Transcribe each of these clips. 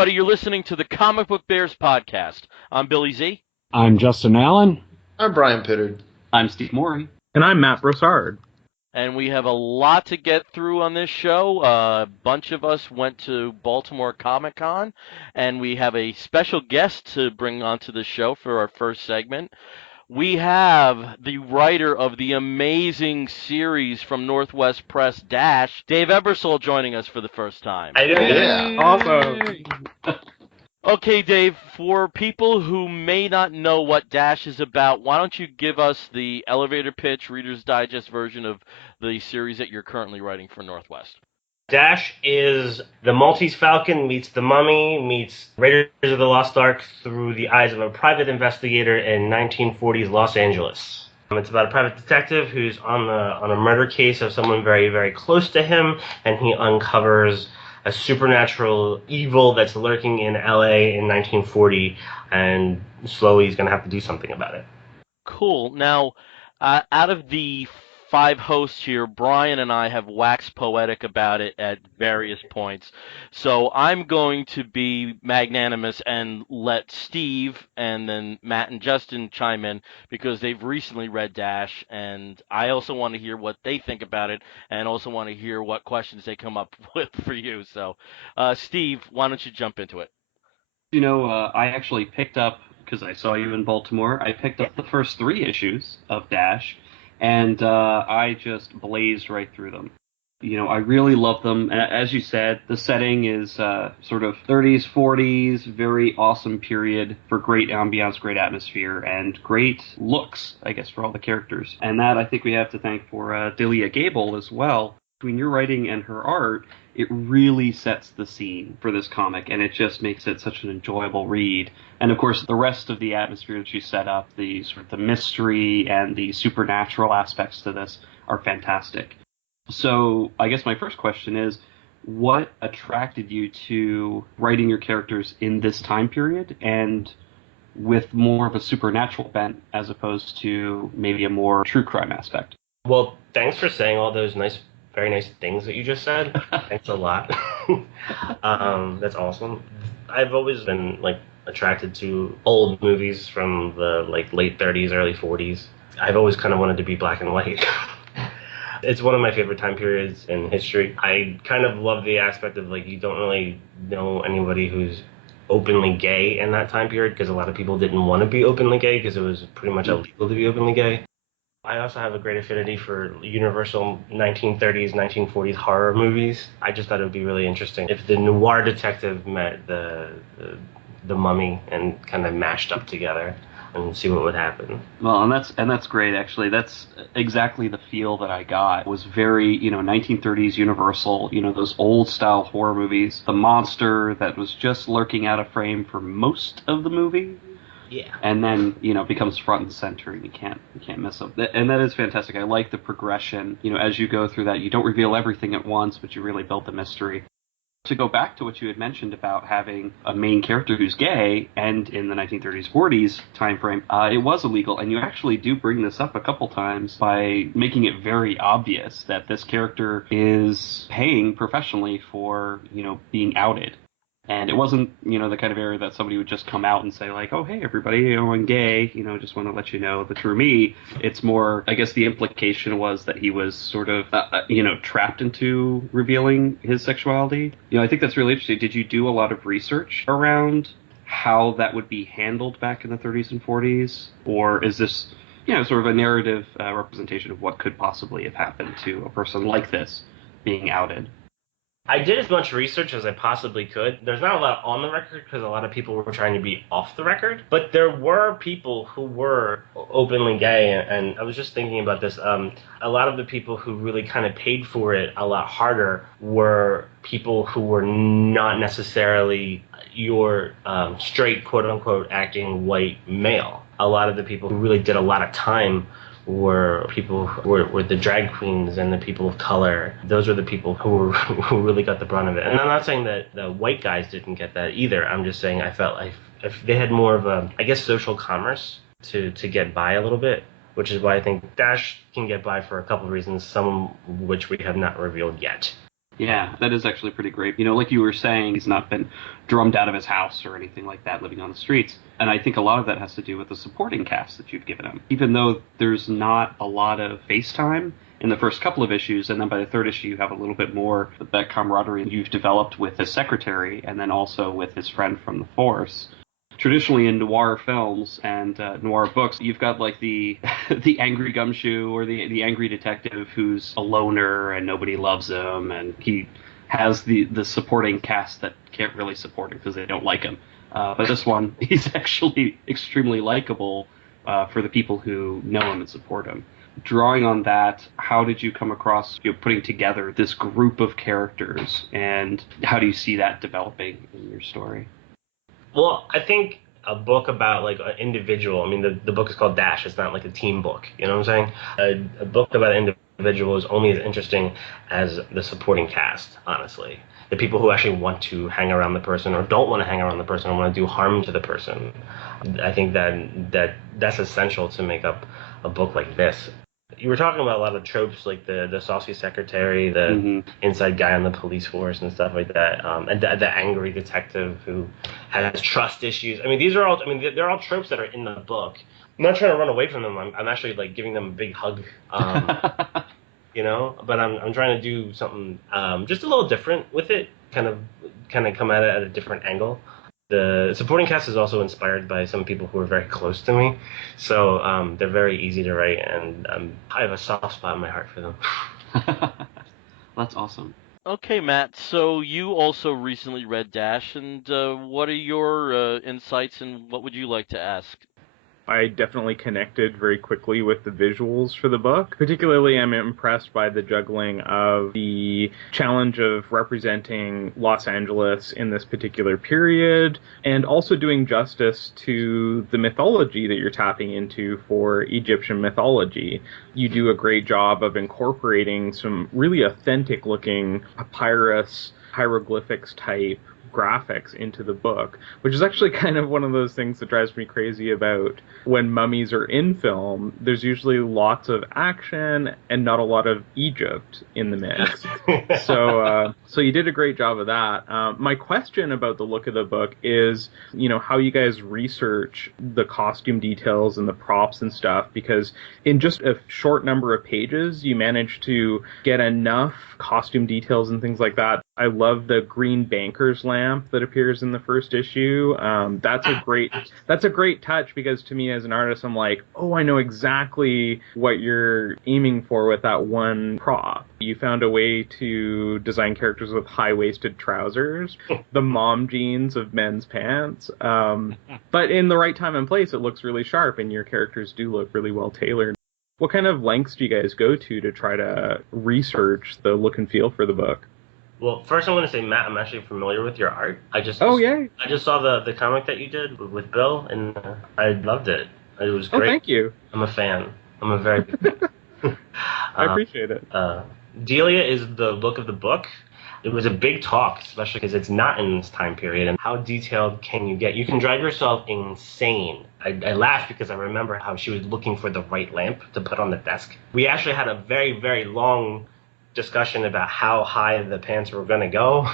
everybody. You're listening to the Comic Book Bears podcast. I'm Billy Z. I'm Justin Allen. I'm Brian Pittard. I'm Steve Morey. And I'm Matt Broussard. And we have a lot to get through on this show. A bunch of us went to Baltimore Comic Con, and we have a special guest to bring onto the show for our first segment. We have the writer of the amazing series from Northwest Press, Dash, Dave Ebersole, joining us for the first time. Yeah. Awesome. Okay, Dave, for people who may not know what Dash is about, why don't you give us the elevator pitch, Reader's Digest version of the series that you're currently writing for Northwest? Dash is the Maltese Falcon meets the Mummy meets Raiders of the Lost Ark through the eyes of a private investigator in 1940s Los Angeles. It's about a private detective who's on a murder case of someone very, very close to him, and he uncovers a supernatural evil that's lurking in LA in 1940, and slowly he's going to have to do something about it. Cool. Now, out of the 5 hosts here, Brian and I have waxed poetic about it at various points. So I'm going to be magnanimous and let Steve and then Matt and Justin chime in because they've recently read Dash, and I also want to hear what they think about it and also want to hear what questions they come up with for you. So, Steve, why don't you jump into it? You know, I actually picked up, because I saw you in Baltimore, I picked up the first 3 issues of Dash, and I just blazed right through them. You know, I really love them. As you said, the setting is sort of 30s, 40s, very awesome period for great ambiance, great atmosphere, and great looks, I guess, for all the characters. And that I think we have to thank for Delia Gable as well. Between your writing and her art, it really sets the scene for this comic, and it just makes it such an enjoyable read. And of course, the rest of the atmosphere that you set up, the sort of the mystery and the supernatural aspects to this are fantastic. So I guess my first question is, what attracted you to writing your characters in this time period and with more of a supernatural bent as opposed to maybe a more true crime aspect? Well, thanks for saying all those very nice things that you just said. Thanks a lot. That's awesome. I've always been attracted to old movies from the late 30s, early 40s. I've always kind of wanted to be black and white. It's one of my favorite time periods in history. I kind of love the aspect of you don't really know anybody who's openly gay in that time period, because a lot of people didn't want to be openly gay because it was pretty much illegal to be openly gay. I also have a great affinity for universal 1930s, 1940s horror movies. I just thought it would be really interesting if the noir detective met the mummy and kind of mashed up together and see what would happen. Well, and that's great, actually. That's exactly the feel that I got. It was very, 1930s Universal, those old-style horror movies. The monster that was just lurking out of frame for most of the movie. Yeah. And then, becomes front and center, and you can't miss them. And that is fantastic. I like the progression. As you go through that, you don't reveal everything at once, but you really build the mystery. To go back to what you had mentioned about having a main character who's gay, and in the 1930s, 40s time frame, it was illegal, and you actually do bring this up a couple times by making it very obvious that this character is paying professionally for, being outed. And it wasn't, the kind of area that somebody would just come out and say, oh, hey, everybody, I'm gay, just want to let you know the true me. It's more, I guess the implication was that he was sort of, trapped into revealing his sexuality. I think that's really interesting. Did you do a lot of research around how that would be handled back in the 30s and 40s? Or is this, sort of a narrative representation of what could possibly have happened to a person like this being outed? I did as much research as I possibly could. There's not a lot on the record because a lot of people were trying to be off the record. But there were people who were openly gay, and I was just thinking about this. A lot of the people who really kind of paid for it a lot harder were people who were not necessarily your straight, quote-unquote, acting white male. A lot of the people who really did a lot of time were people who were the drag queens and the people of color. Those were the people who really got the brunt of it. And I'm not saying that the white guys didn't get that either. I'm just saying I felt like if they had more of a, I guess, social commerce to get by a little bit, which is why I think Dash can get by for a couple of reasons, some of which we have not revealed yet. Yeah, that is actually pretty great. You know, like you were saying, he's not been drummed out of his house or anything like that, living on the streets. And I think a lot of that has to do with the supporting cast that you've given him. Even though there's not a lot of face time in the first couple of issues, and then by the third issue you have a little bit more of that camaraderie you've developed with his secretary and then also with his friend from the Force. Traditionally in noir films and noir books, you've got like the the angry gumshoe or the angry detective who's a loner and nobody loves him, and he has the supporting cast that can't really support him because they don't like him. But this one, he's actually extremely likable for the people who know him and support him. Drawing on that, how did you come across putting together this group of characters, and how do you see that developing in your story? Well, I think a book about like an individual. I mean, the book is called Dash. It's not like a team book. You know what I'm saying? A book about an individual is only as interesting as the supporting cast. Honestly, the people who actually want to hang around the person or don't want to hang around the person or want to do harm to the person. I think that's essential to make up a book like this. You were talking about a lot of tropes like the saucy secretary, the inside guy on the police force and stuff like that, and the angry detective who has trust issues. I mean, these are all. I mean, they're all tropes that are in the book. I'm not trying to run away from them. I'm actually like giving them a big hug, you know. But I'm trying to do something just a little different with it. Kind of come at it at a different angle. The supporting cast is also inspired by some people who are very close to me, so they're very easy to write, and I have a soft spot in my heart for them. That's awesome. Okay, Matt, so you also recently read Dash, and what are your insights, and what would you like to ask? I definitely connected very quickly with the visuals for the book. Particularly, I'm impressed by the juggling of the challenge of representing Los Angeles in this particular period, and also doing justice to the mythology that you're tapping into for Egyptian mythology. You do a great job of incorporating some really authentic-looking papyrus, hieroglyphics type graphics into the book, which is actually kind of one of those things that drives me crazy about when mummies are in film. There's usually lots of action and not a lot of Egypt in the mix. So you did a great job of that. My question about the look of the book is, how you guys research the costume details and the props and stuff, because in just a short number of pages, you manage to get enough costume details and things like that. I love the green banker's lamp that appears in the first issue. That's a great touch, because to me as an artist, I'm like, oh, I know exactly what you're aiming for with that one prop. You found a way to design characters with high-waisted trousers, the mom jeans of men's pants. But in the right time and place, it looks really sharp, and your characters do look really well tailored. What kind of lengths do you guys go to try to research the look and feel for the book? Well, first I want to say, Matt, I'm actually familiar with your art. I just saw the comic that you did with Bill, and I loved it. It was great. Oh, thank you. I'm a fan. I'm a very big fan. I appreciate it. Delia is the look of the book. It was a big talk, especially because it's not in this time period. And how detailed can you get? You can drive yourself insane. I laughed because I remember how she was looking for the right lamp to put on the desk. We actually had a very, very long discussion about how high the pants were going to go.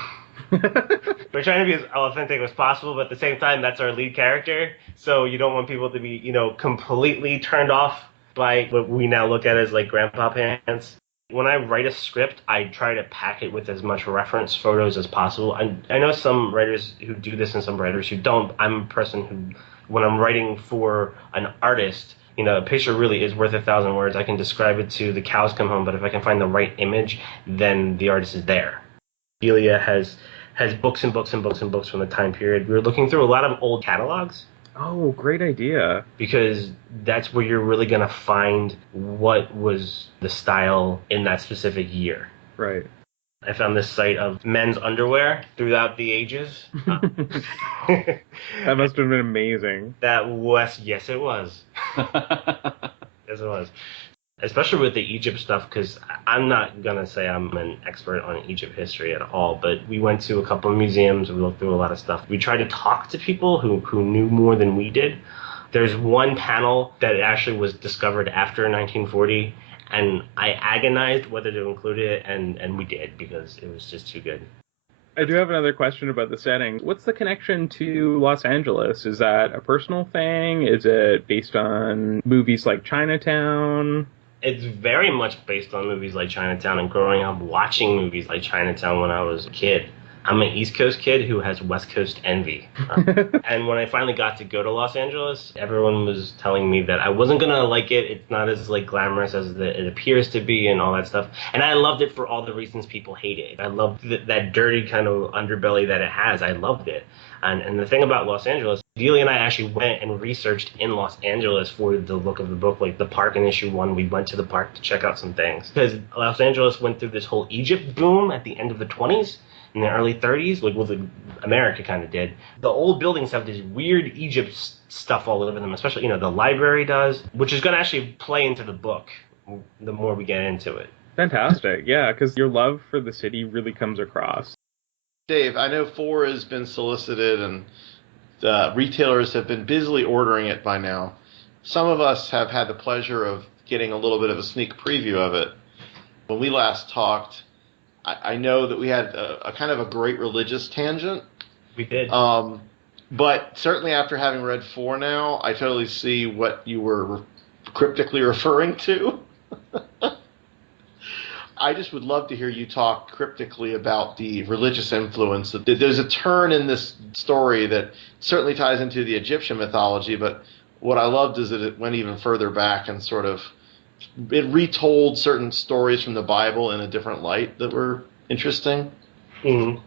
We're trying to be as authentic as possible, but at the same time, that's our lead character. So you don't want people to be, completely turned off by what we now look at as like grandpa pants. When I write a script, I try to pack it with as much reference photos as possible. I know some writers who do this and some writers who don't. I'm a person who, when I'm writing for an artist, a picture really is worth 1,000 words. I can describe it to the cows come home, but if I can find the right image, then the artist is there. Delia has books and books and books and books from the time period. We were looking through a lot of old catalogs. Oh, great idea. Because that's where you're really going to find what was the style in that specific year. Right. I found this site of men's underwear throughout the ages. That must have been amazing. Yes, it was. Yes, it was. Especially with the Egypt stuff, because I'm not going to say I'm an expert on Egypt history at all, but we went to a couple of museums, we looked through a lot of stuff. We tried to talk to people who knew more than we did. There's one panel that actually was discovered after 1940, and I agonized whether to include it, and we did because it was just too good. I do have another question about the setting. What's the connection to Los Angeles? Is that a personal thing? Is it based on movies like Chinatown? It's very much based on movies like Chinatown and growing up watching movies like Chinatown when I was a kid. I'm an East Coast kid who has West Coast envy. And when I finally got to go to Los Angeles, everyone was telling me that I wasn't going to like it. It's not as like glamorous as it appears to be and all that stuff. And I loved it for all the reasons people hate it. I loved that dirty kind of underbelly that it has. I loved it. And the thing about Los Angeles, Delia and I actually went and researched in Los Angeles for the look of the book, like the park in issue 1. We went to the park to check out some things. Because Los Angeles went through this whole Egypt boom at the end of the 20s. In the early 30s, like America kind of did. The old buildings have this weird Egypt stuff all over them, especially, the library does, which is going to actually play into the book the more we get into it. Fantastic, yeah, because your love for the city really comes across. Dave, I know 4 has been solicited and the retailers have been busily ordering it by now. Some of us have had the pleasure of getting a little bit of a sneak preview of it. When we last talked, I know that we had a kind of a great religious tangent. We did. But certainly after having read 4 now, I totally see what you were cryptically referring to. I just would love to hear you talk cryptically about the religious influence. There's a turn in this story that certainly ties into the Egyptian mythology, but what I loved is that it went even further back and sort of it retold certain stories from the Bible in a different light that were interesting. Mm-hmm.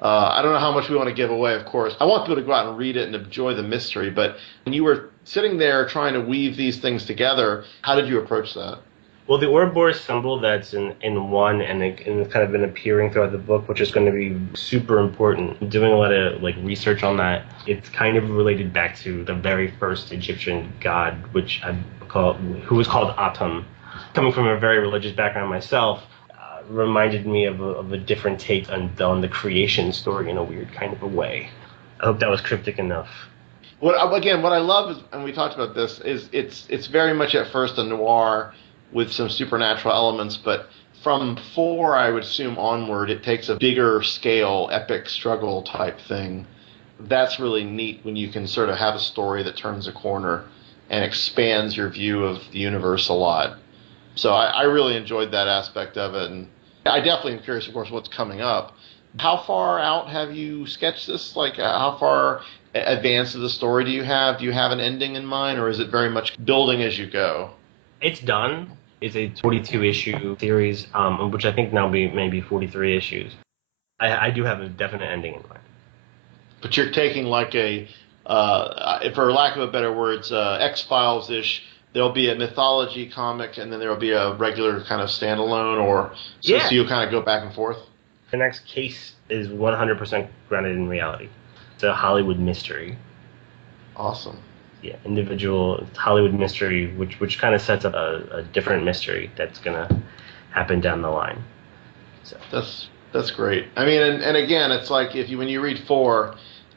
I don't know how much we want to give away, of course. I want people to go out and read it and enjoy the mystery, but when you were sitting there trying to weave these things together, how did you approach that? Well, the Ouroboros symbol that's in 1 and it's kind of been appearing throughout the book, which is going to be super important. Doing a lot of research on that, it's kind of related back to the very first Egyptian god, who was called Atum. Coming from a very religious background myself, reminded me of a different take on the creation story in a weird kind of a way. I hope that was cryptic enough. What I love is, and we talked about this, is it's very much at first a noir with some supernatural elements, but from 4, I would assume onward, it takes a bigger scale, epic struggle type thing. That's really neat when you can sort of have a story that turns a corner and expands your view of the universe a lot. So I really enjoyed that aspect of it, and I definitely am curious, of course, what's coming up. How far out have you sketched this? How far advanced of the story do you have? Do you have an ending in mind, or is it very much building as you go? It's done. It's a 42-issue series, which I think now maybe 43 issues. I do have a definite ending in mind. But you're taking for lack of a better words, X-Files-ish. There'll be a mythology comic, and then there'll be a regular kind of standalone, so you'll kind of go back and forth? The next case is 100% grounded in reality. It's a Hollywood mystery. Awesome. Yeah, individual Hollywood mystery, which kind of sets up a different mystery that's going to happen down the line. So That's great. I mean, and again, it's like when you read 4,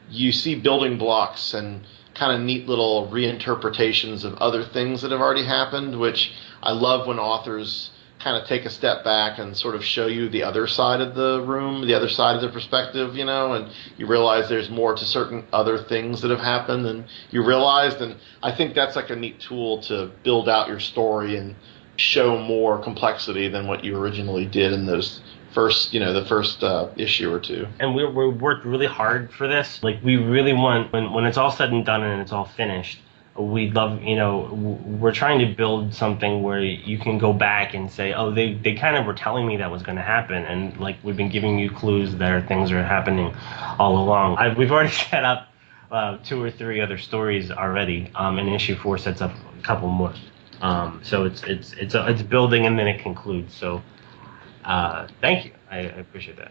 you see building blocks and kind of neat little reinterpretations of other things that have already happened, which I love when authors kind of take a step back and sort of show you the other side of the room, the other side of the perspective, and you realize there's more to certain other things that have happened than you realized. And I think that's like a neat tool to build out your story and show more complexity than what you originally did in those first issue or 2. And we worked really hard for this. We really want, when it's all said and done and it's all finished, we'd love, we're trying to build something where you can go back and say, oh, they kind of were telling me that was going to happen, and we've been giving you clues that things are happening all along. We've already set up 2 or 3 other stories already, and issue 4 sets up a couple more. So it's building and then it concludes. So thank you, I appreciate that.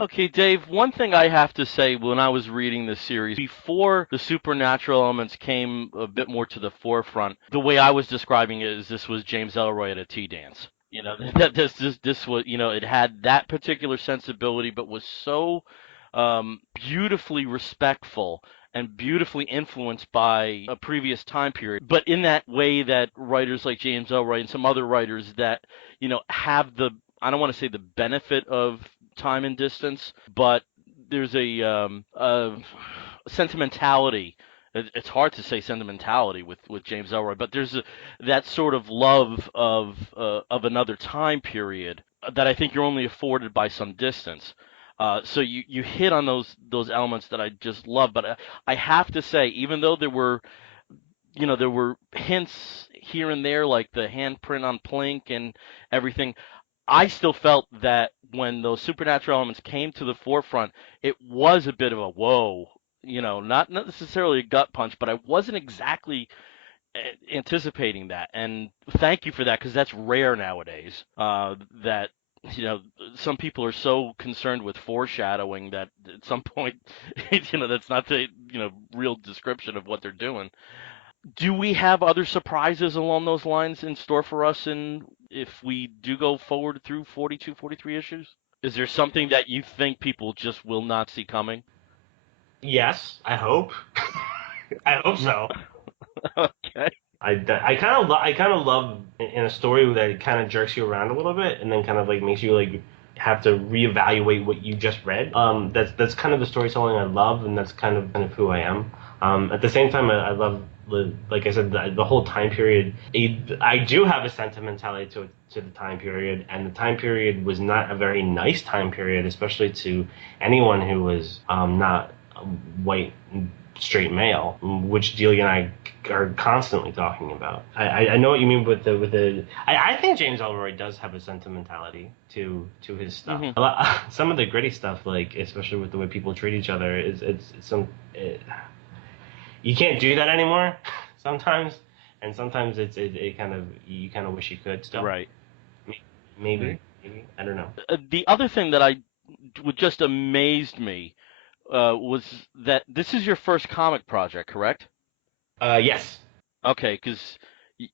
Okay, Dave, one thing I have to say when I was reading this series, before the supernatural elements came a bit more to the forefront, the way I was describing it is this was James Ellroy at a tea dance. This was, it had that particular sensibility, but was so beautifully respectful and beautifully influenced by a previous time period, but in that way that writers like James Ellroy and some other writers that, have I don't want to say the benefit of time and distance, but there's a sentimentality. It's hard to say sentimentality with James Ellroy, but there's that sort of love of another time period that I think you're only afforded by some distance. So you hit on those elements that I just love, but I have to say, even though there were hints here and there, like the handprint on Plink and everything, I still felt that when those supernatural elements came to the forefront, it was a bit of a whoa, not necessarily a gut punch, but I wasn't exactly anticipating that. And thank you for that, because that's rare nowadays. That you know some people are so concerned with foreshadowing that at some point, that's not the real description of what they're doing. Do we have other surprises along those lines in store for us, and if we do go forward through 42, 43 issues? Is there something that you think people just will not see coming? Yes, I hope. I hope so. Okay. I kind of love in a story that kind of jerks you around a little bit and then kind of like makes you like have to reevaluate what you just read. That's kind of the storytelling I love, and that's kind of who I am. At the same time, I love like I said the whole time period. I do have a sentimentality to the time period, and the time period was not a very nice time period, especially to anyone who was not white straight male, which Delia and I are constantly talking about. I know what you mean with the. I think James Ellroy does have a sentimentality to his stuff. Some of the gritty stuff, like especially with the way people treat each other, you can't do that anymore sometimes, and sometimes it kind of you kind of wish you could still. Right. Maybe I don't know. The other thing that would just amazed me was that this is your first comic project, correct? Yes. Okay, because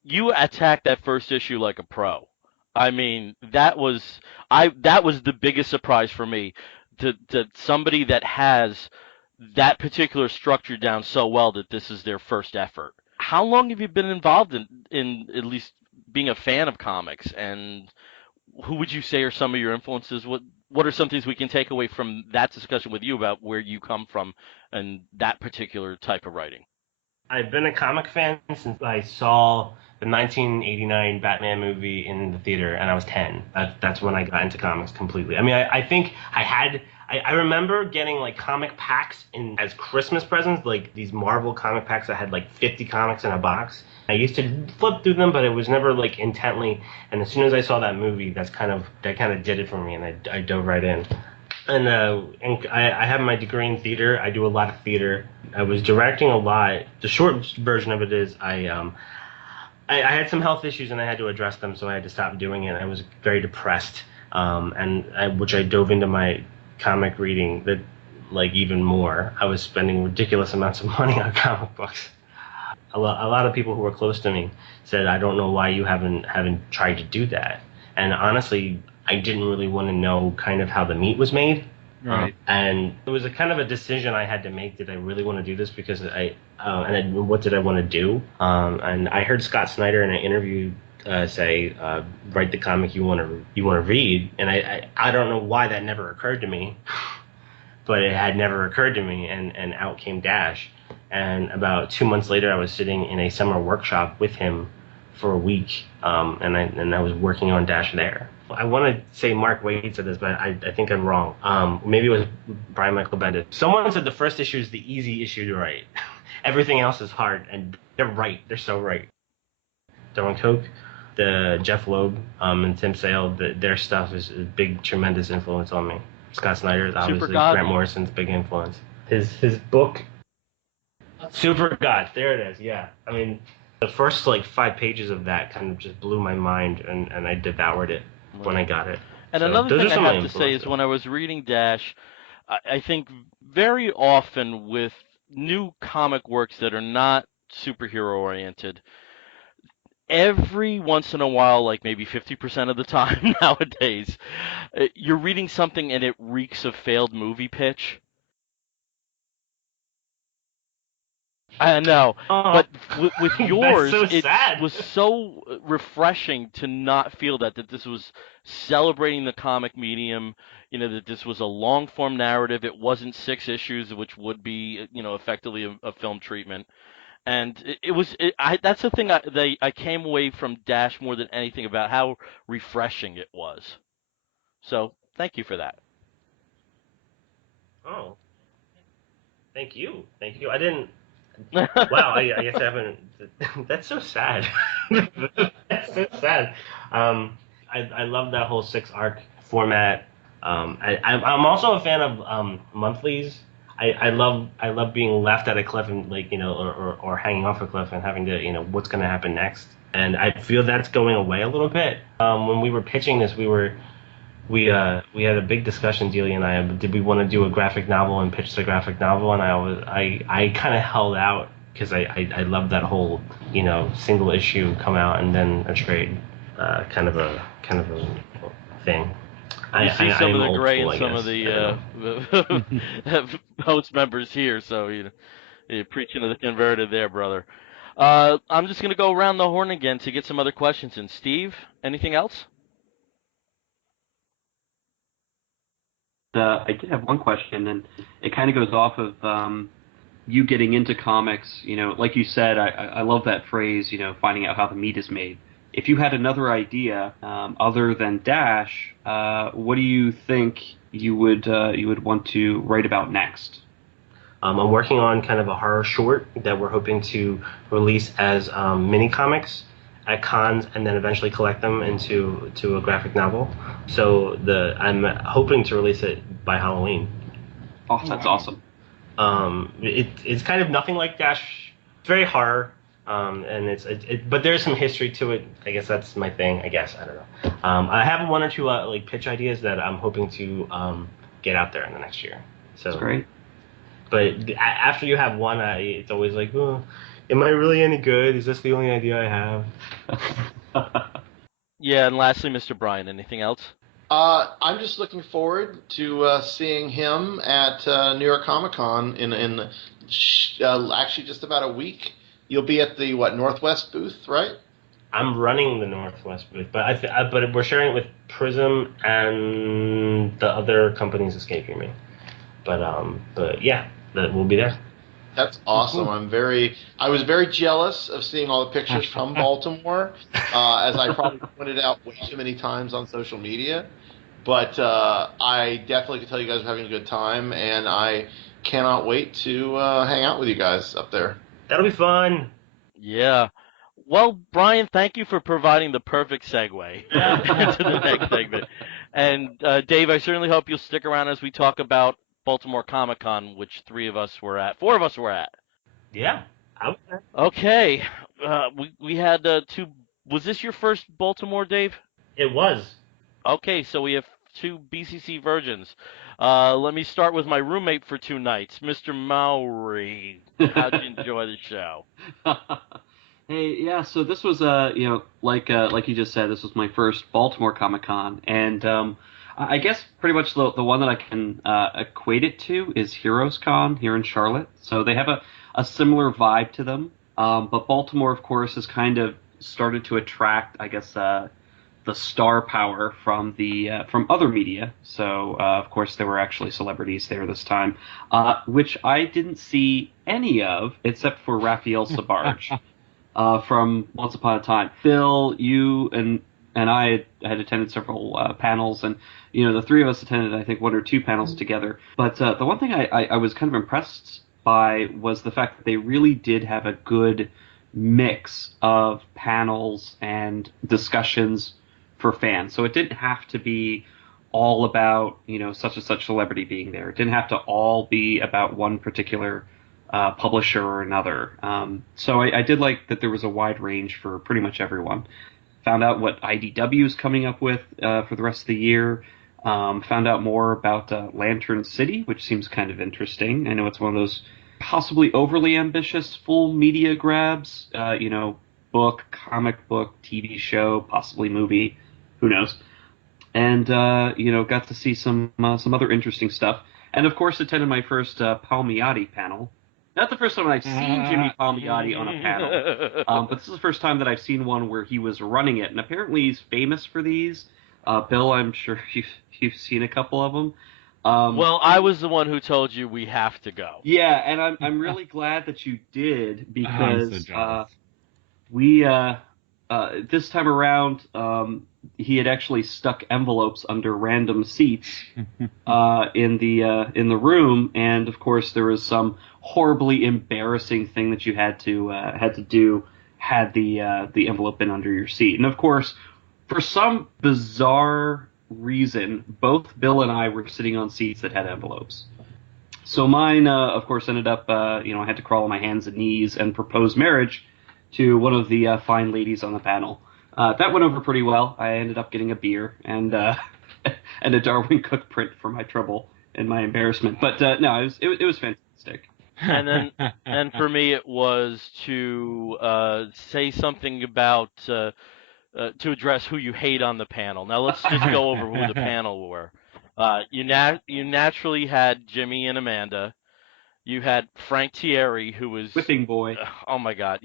you attacked that first issue like a pro. I mean, that was the biggest surprise for me, to somebody that has that particular structure down so well that this is their first effort. How long have you been involved in at least being a fan of comics, and who would you say are some of your influences? What are some things we can take away from that discussion with you about where you come from and that particular type of writing? I've been a comic fan since I saw the 1989 Batman movie in the theater, and I was 10. That's when I got into comics completely. I mean, I think I remember getting like comic packs as Christmas presents, like these Marvel comic packs that had like 50 comics in a box. I used to flip through them, but it was never like intently. And as soon as I saw that movie, that kind of did it for me, and I dove right in. And I have my degree in theater. I do a lot of theater. I was directing a lot. The short version of it is I had some health issues and I had to address them, so I had to stop doing it. I was very depressed, which I dove into my comic reading that like even more. I was spending ridiculous amounts of money on comic books. A lot of people who were close to me said, "I don't know why you haven't tried to do that." And honestly, I didn't really want to know kind of how the meat was made. Right. And it was a kind of a decision I had to make. Did I really want to do this? Because what did I want to do? And I heard Scott Snyder in an interview say, write the comic you want to read. And I don't know why that never occurred to me, but it had never occurred to me. And out came Dash. And about 2 months later, I was sitting in a summer workshop with him for a week, and I was working on Dash there. I want to say Mark Waid said this, but I think I'm wrong. Maybe it was Brian Michael Bendis. Someone said the first issue is the easy issue to write. Everything else is hard, and they're right. They're so right. Darwin Coke, the Jeff Loeb, and Tim Sale, their stuff is a big, tremendous influence on me. Scott Snyder is obviously Grant Morrison's big influence. His book, Super God, there it is, yeah. I mean, the first like 5 pages of that kind of just blew my mind, and I devoured it when I got it. And So another those thing are I some have to say is when I was reading Dash, I think very often with new comic works that are not superhero oriented, every once in a while, like maybe 50% of the time nowadays, you're reading something and it reeks of failed movie pitch. I know, Oh, but with that's yours, so it sad. was so refreshing to not feel that this was celebrating the comic medium. You know that this was a long form narrative. It wasn't 6 issues, which would be effectively a film treatment. And it was that's the thing I came away from Dash more than anything about how refreshing it was. So thank you for that. Oh, thank you, thank you. I didn't. Wow, I guess I haven't. That's so sad. That's so sad. Um, I love that whole 6 arc format. I'm also a fan of monthlies. I love being left at a cliff and like or hanging off a cliff and having to what's going to happen next. And I feel that's going away a little bit. When we were pitching this, we had a big discussion, Delia and I. Did we want to do a graphic novel and pitch the graphic novel? And I kind of held out because I love that whole single issue come out and then a trade kind of a thing. You see some of I'm the old gray school, in I some guess. of I don't the host members here, so you're preaching to the converted there, brother. I'm just gonna go around the horn again to get some other questions in. Steve, anything else? I did have one question, and it kind of goes off of you getting into comics. Like you said, I love that phrase. Finding out how the meat is made. If you had another idea other than Dash, what do you think you would want to write about next? I'm working on kind of a horror short that we're hoping to release as mini comics at cons, and then eventually collect them into a graphic novel. So I'm hoping to release it by Halloween. Oh, that's awesome. It's kind of nothing like Dash. It's very horror, and but there's some history to it. I guess that's my thing. I guess I don't know. I have one or two like pitch ideas that I'm hoping to get out there in the next year. So That's great. But after you have one, it's always like, oh, am I really any good? Is this the only idea I have? Yeah, and lastly, Mr. Bryan, anything else? I'm just looking forward to seeing him at New York Comic Con in actually just about a week. You'll be at the Northwest booth, right? I'm running the Northwest booth, but we're sharing it with Prism and the other companies escaping me. But yeah, we'll be there. That's awesome. I was very jealous of seeing all the pictures from Baltimore, as I probably pointed out way too many times on social media. But I definitely can tell you guys are having a good time, and I cannot wait to hang out with you guys up there. That'll be fun. Yeah. Well, Brian, thank you for providing the perfect segue into the next segment. And Dave, I certainly hope you'll stick around as we talk about Baltimore Comic Con, which 4 of us were at. Yeah. Okay. We had two. Was this your first Baltimore, Dave? It was. Okay, so we have two BCC virgins. Let me start with my roommate for 2 nights, Mr. Mowry. How'd you enjoy the show? Hey, yeah. So this was like you just said, this was my first Baltimore Comic Con, and I guess pretty much the one that I can equate it to is Heroes Con here in Charlotte. So they have a similar vibe to them, but Baltimore, of course, has kind of started to attract, I guess, the star power from from other media. So of course there were actually celebrities there this time, which I didn't see any of except for Raphael Sabarge. From Once Upon a Time. Phil, you and I had attended several panels, and the three of us attended, I think, 1 or 2 panels together. But the one thing I was kind of impressed by was the fact that they really did have a good mix of panels and discussions for fans. So it didn't have to be all about such and such celebrity being there. It didn't have to all be about one particular publisher or another. So I did like that there was a wide range for pretty much everyone. Found out what IDW is coming up with for the rest of the year. Found out more about Lantern City, which seems kind of interesting. I know it's one of those possibly overly ambitious full media grabs. Book, comic book, TV show, possibly movie. Who knows? And got to see some other interesting stuff. And of course, attended my first Palmiotti panel. Not the first time I've seen Jimmy Palmiotti on a panel, but this is the first time that I've seen one where he was running it, and apparently he's famous for these. Bill, I'm sure you've seen a couple of them. Well, I was the one who told you we have to go. Yeah, and I'm really glad that you did, because I'm so jealous. we this time around he had actually stuck envelopes under random seats in the room, and of course there was some horribly embarrassing thing that you had to do had the envelope been under your seat. And of course, for some bizarre reason, both Bill and I were sitting on seats that had envelopes. So mine, of course, ended up, I had to crawl on my hands and knees and propose marriage to one of the fine ladies on the panel. That went over pretty well. I ended up getting a beer and and a Darwin Cook print for my trouble and my embarrassment. But no, it was fantastic. And for me, it was to say something about to address who you hate on the panel. Now let's just go over who the panel were. You naturally had Jimmy and Amanda. You had Frank Thierry, who was Whipping boy. Oh my God,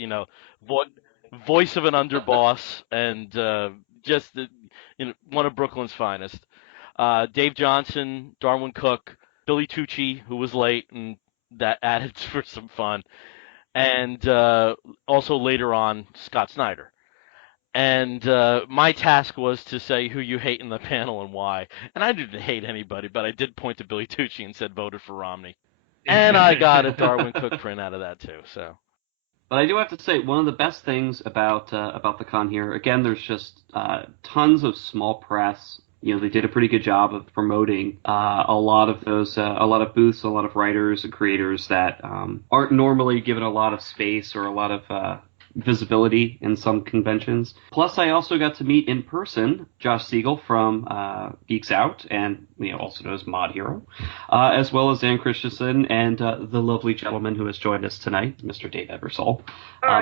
voice of an underboss and just one of Brooklyn's finest. Dave Johnson, Darwin Cook, Billy Tucci, who was late, and that added for some fun. And also later on, Scott Snyder. And my task was to say who you hate in the panel and why. And I didn't hate anybody, but I did point to Billy Tucci and said voted for Romney. And I got a Darwin Cook print out of that too. So. But I do have to say, one of the best things about the con here, again, there's just tons of small press. They did a pretty good job of promoting a lot of those, a lot of booths, a lot of writers and creators that aren't normally given a lot of space or a lot of visibility in some conventions. Plus, I also got to meet in person Josh Siegel from Geeks Out, and also known as Mod Hero, as well as Dan Christensen and the lovely gentleman who has joined us tonight, Mr. Dave Ebersole.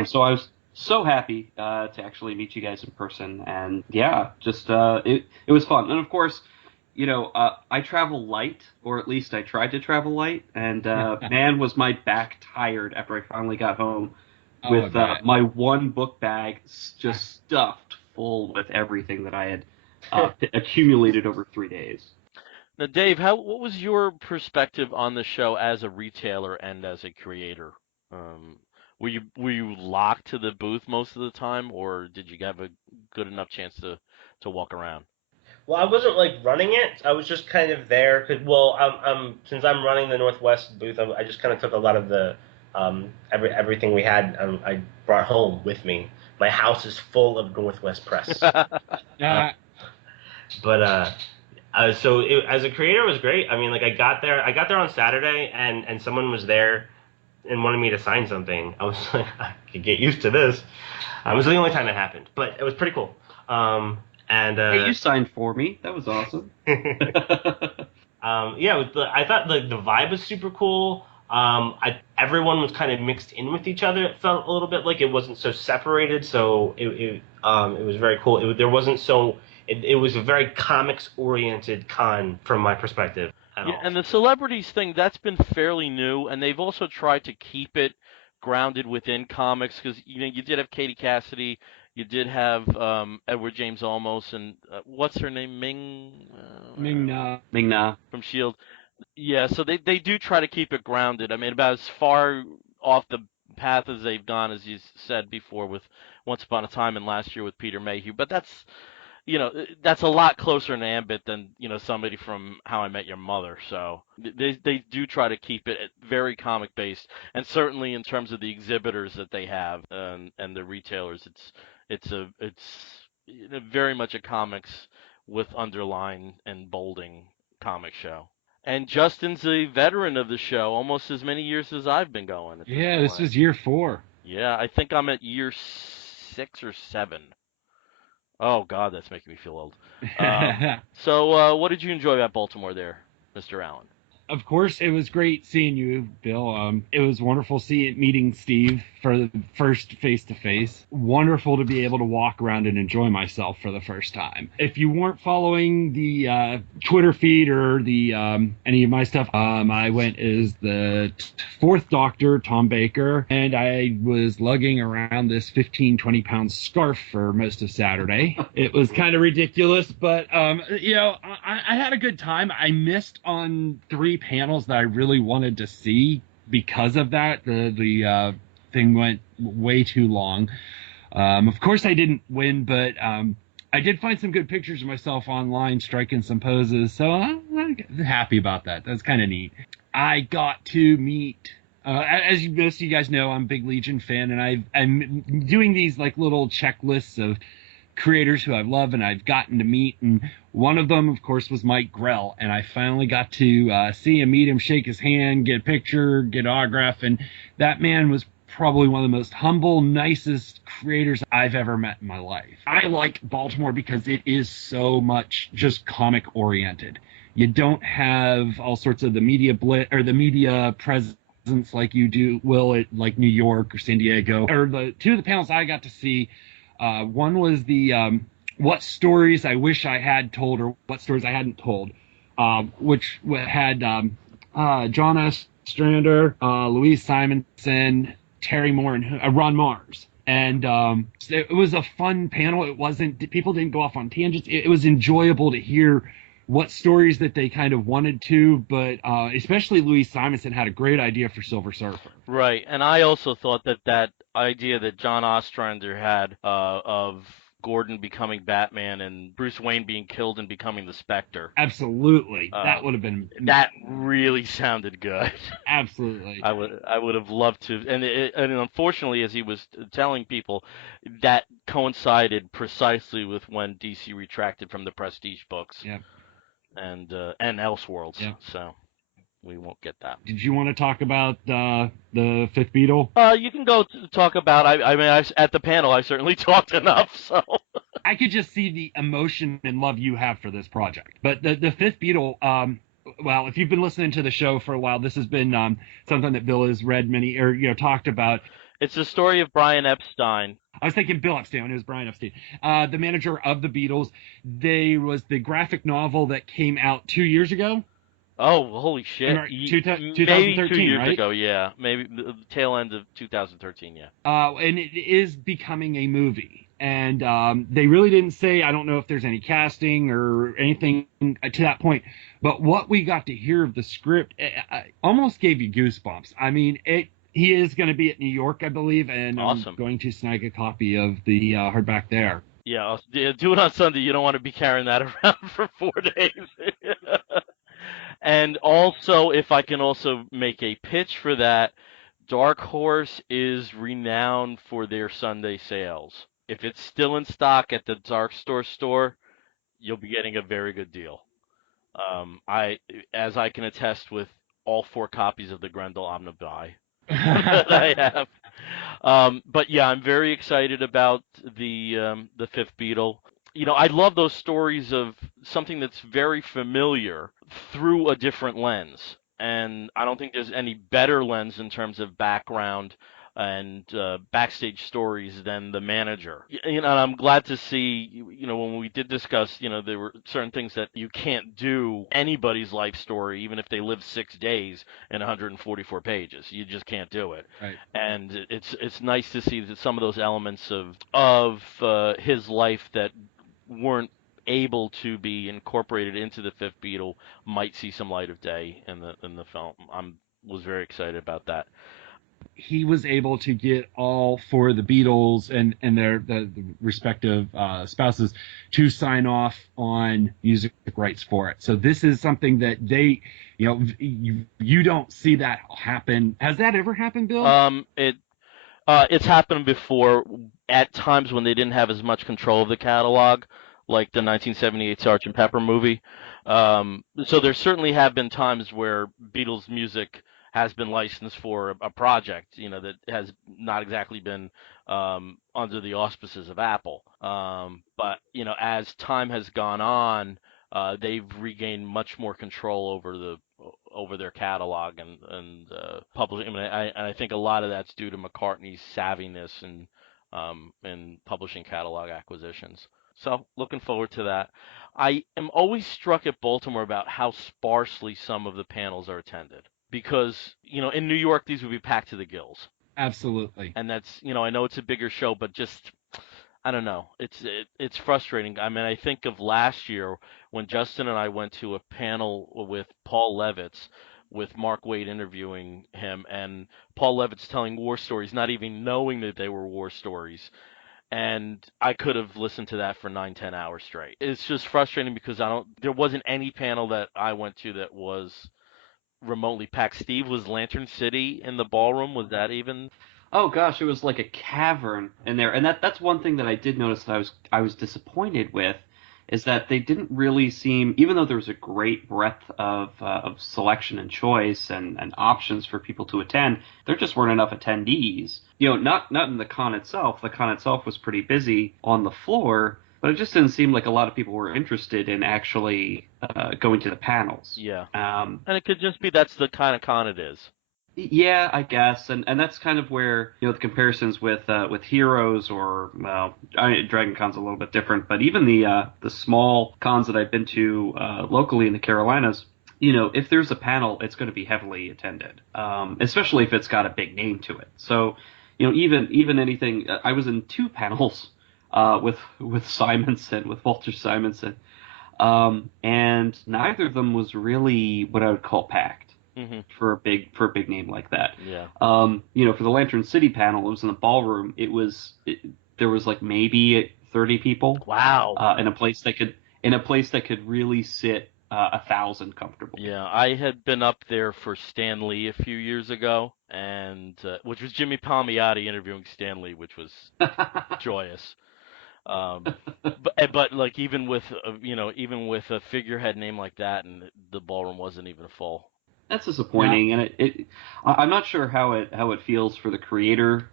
So I was so happy to actually meet you guys in person, and yeah, just it was fun. And of course, I travel light, or at least I tried to travel light, and man, was my back tired after I finally got home. With my one book bag just stuffed full with everything that I had accumulated over 3 days. Now, Dave, what was your perspective on the show as a retailer and as a creator? Were you locked to the booth most of the time, or did you have a good enough chance to walk around? Well, I wasn't running it. I was just kind of there. Since I'm running the Northwest booth, I just kind of took a lot of the everything we had. I brought home with me. My house is full of Northwest press. As a creator, it was great. I mean, I got there on Saturday, and someone was there and wanted me to sign something. I was like, I could get used to this. It was the only time it happened, but it was pretty cool. Hey, you signed for me. That was awesome. I thought the vibe was super cool. Everyone was kind of mixed in with each other. It felt a little bit like it wasn't so separated. So it was very cool. It was a very comics-oriented con from my perspective. And the celebrities thing, that's been fairly new, and they've also tried to keep it grounded within comics, because you did have Katie Cassidy, you did have Edward James Olmos, and what's her name, Ming-Na from S.H.I.E.L.D. Yeah, so they do try to keep it grounded. I mean, about as far off the path as they've gone, as you said before, with Once Upon a Time and last year with Peter Mayhew. But that's a lot closer in ambit than somebody from How I Met Your Mother. So they do try to keep it very comic based, and certainly in terms of the exhibitors that they have and the retailers, it's very much a comics with underline and bolding comic show. And Justin's a veteran of the show, almost as many years as I've been going. This is year 4. Yeah, I think I'm at year 6 or 7. Oh, God, that's making me feel old. So what did you enjoy about Baltimore there, Mr. Allen? Of course, it was great seeing you, Bill. It was wonderful meeting Steve for the first face-to-face. Wonderful to be able to walk around and enjoy myself for the first time. If you weren't following the Twitter feed or the any of my stuff, I went as the Fourth Doctor, Tom Baker, and I was lugging around this 15, 20-pound scarf for most of Saturday. It was kind of ridiculous, but, I had a good time. I missed on 3 panels that I really wanted to see because of that. The thing went way too long. Of course, I didn't win, but I did find some good pictures of myself online striking some poses, so I'm happy about that. That's kind of neat. I got to meet, as most of you guys know, I'm a big Legion fan, and I'm doing these like little checklists of creators who I love and I've gotten to meet, and one of them, of course, was Mike Grell, and I finally got to see him, meet him, shake his hand, get a picture, get an autograph, and that man was probably one of the most humble, nicest creators I've ever met in my life. I like Baltimore because it is so much just comic oriented. You don't have all sorts of the media the media presence like you do will at like New York or San Diego. Or the 2 of the panels I got to see, one was the what stories I wish I had told or what stories I hadn't told, which had John Ostrander, Louise Simonson, Terry Moore, and Ron Mars. And it was a fun panel. People didn't go off on tangents. It was enjoyable to hear what stories that they kind of wanted to, but especially Louise Simonson had a great idea for Silver Surfer. Right, and I also thought that idea that John Ostrander had of Gordon becoming Batman and Bruce Wayne being killed and becoming the Spectre. Absolutely, that would have been. That really sounded good. Absolutely, I would have loved to, and unfortunately, as he was telling people, that coincided precisely with when DC retracted from the Prestige books. Yeah. And Elseworlds. Yeah. So we won't get that. Did you want to talk about the Fifth Beatle? You can go talk about. I mean, at the panel, I certainly talked enough. So I could just see the emotion and love you have for this project. But the Fifth Beatle. Well, if you've been listening to the show for a while, this has been something that Bill has read talked about. It's the story of Brian Epstein. I was thinking Bill Epstein. It was Brian Epstein, the manager of the Beatles. There was the graphic novel that came out 2 years ago. Oh, holy shit! 2013, maybe 2 years right? ago, yeah. Maybe the tail end of 2013, yeah. And it is becoming a movie. And they really didn't say, I don't know if there's any casting or anything to that point. But what we got to hear of the script almost gave you goosebumps. I mean, he is going to be at New York, I believe, and awesome. I'm going to snag a copy of the hardback there. Yeah, I'll do it on Sunday. You don't want to be carrying that around for 4 days. And also, if I can also make a pitch for that, Dark Horse is renowned for their Sunday sales. If it's still in stock at the Dark store, you'll be getting a very good deal. As I can attest with all 4 copies of the Grendel Omnibus that I have. But yeah, I'm very excited about the Fifth Beatle. You know, I love those stories of something that's very familiar through a different lens. And I don't think there's any better lens in terms of background and backstage stories than the manager. You know, and I'm glad to see, you know, when we did discuss, you know, there were certain things that you can't do anybody's life story, even if they live 6 days in 144 pages. You just can't do it. Right. And it's nice to see that some of those elements of his life that weren't able to be incorporated into the Fifth Beatle might see some light of day in the film. Was very excited about that. He was able to get all 4 of the Beatles and the respective spouses to sign off on music rights for it. So this is something that they, you know, you don't see that happen. Has that ever happened, Bill? It's happened before at times when they didn't have as much control of the catalog, like the 1978 Sgt. Pepper movie. So there certainly have been times where Beatles music has been licensed for a project, you know, that has not exactly been under the auspices of Apple. But, you know, as time has gone on, they've regained much more control over their catalog and publishing. I mean, I think a lot of that's due to McCartney's savviness in publishing catalog acquisitions. So looking forward to that. I am always struck at Baltimore about how sparsely some of the panels are attended because in New York these would be packed to the gills, Absolutely. and that's I know it's a bigger show, but just I don't know. It's frustrating. I mean, I think of last year when Justin and I went to a panel with Paul Levitz, with Mark Waid interviewing him, and Paul Levitz telling war stories, not even knowing that they were war stories. And I could have listened to that for 9, 10 hours straight. It's just frustrating because there wasn't any panel that I went to that was remotely packed. Steve, was Lantern City in the ballroom? Was that even? Oh gosh, it was like a cavern in there, and that's one thing that I did notice that I was disappointed with, is that they didn't really seem, even though there was a great breadth of selection and choice and options for people to attend, there just weren't enough attendees. Not in the con itself. The con itself was pretty busy on the floor, but it just didn't seem like a lot of people were interested in actually going to the panels. Yeah. And it could just be that's the kind of con it is. Yeah, I guess, and that's kind of where the comparisons with Heroes or Dragon Con's a little bit different, but even the small cons that I've been to locally in the Carolinas, if there's a panel, it's going to be heavily attended, especially if it's got a big name to it. So, even anything, I was in 2 panels with Simonson, with Walter Simonson, and neither of them was really what I would call packed. Mm-hmm. For a big name like that. Yeah. For the Lantern City panel, it was in the ballroom. There was like maybe 30 people. Wow. In a place that could really sit 1,000 comfortably. Yeah, I had been up there for Stan Lee a few years ago, and which was Jimmy Palmiotti interviewing Stan Lee, which was joyous. But like even with a figurehead name like that, and the ballroom wasn't even full. That's disappointing, Yeah. and I'm not sure how it feels for the creator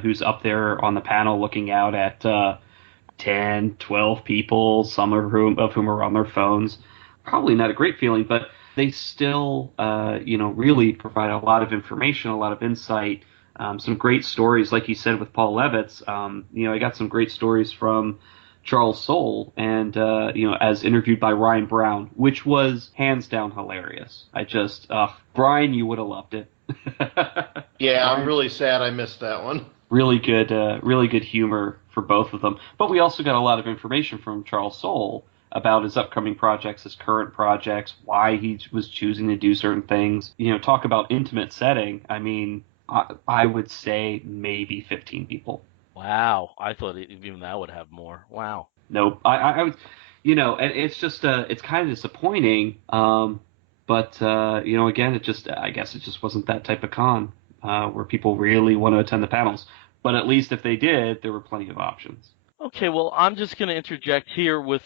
who's up there on the panel looking out at 10, 12 people, some of whom are on their phones. Probably not a great feeling, but they still really provide a lot of information, a lot of insight, some great stories, like you said with Paul Levitz. I got some great stories from Charles Soule, and as interviewed by Ryan Brown, which was hands down hilarious. Brian, you would have loved it. Yeah, I'm really sad I missed that one. Really good humor for both of them. But we also got a lot of information from Charles Soule about his upcoming projects, his current projects, why he was choosing to do certain things. Talk about intimate setting. I mean, I would say maybe 15 people. Wow, I thought even that would have more. Wow. Nope. I would, and it's just it's kind of disappointing. But again, I guess it just wasn't that type of con where people really want to attend the panels. But at least if they did, there were plenty of options. Okay, well, I'm just going to interject here with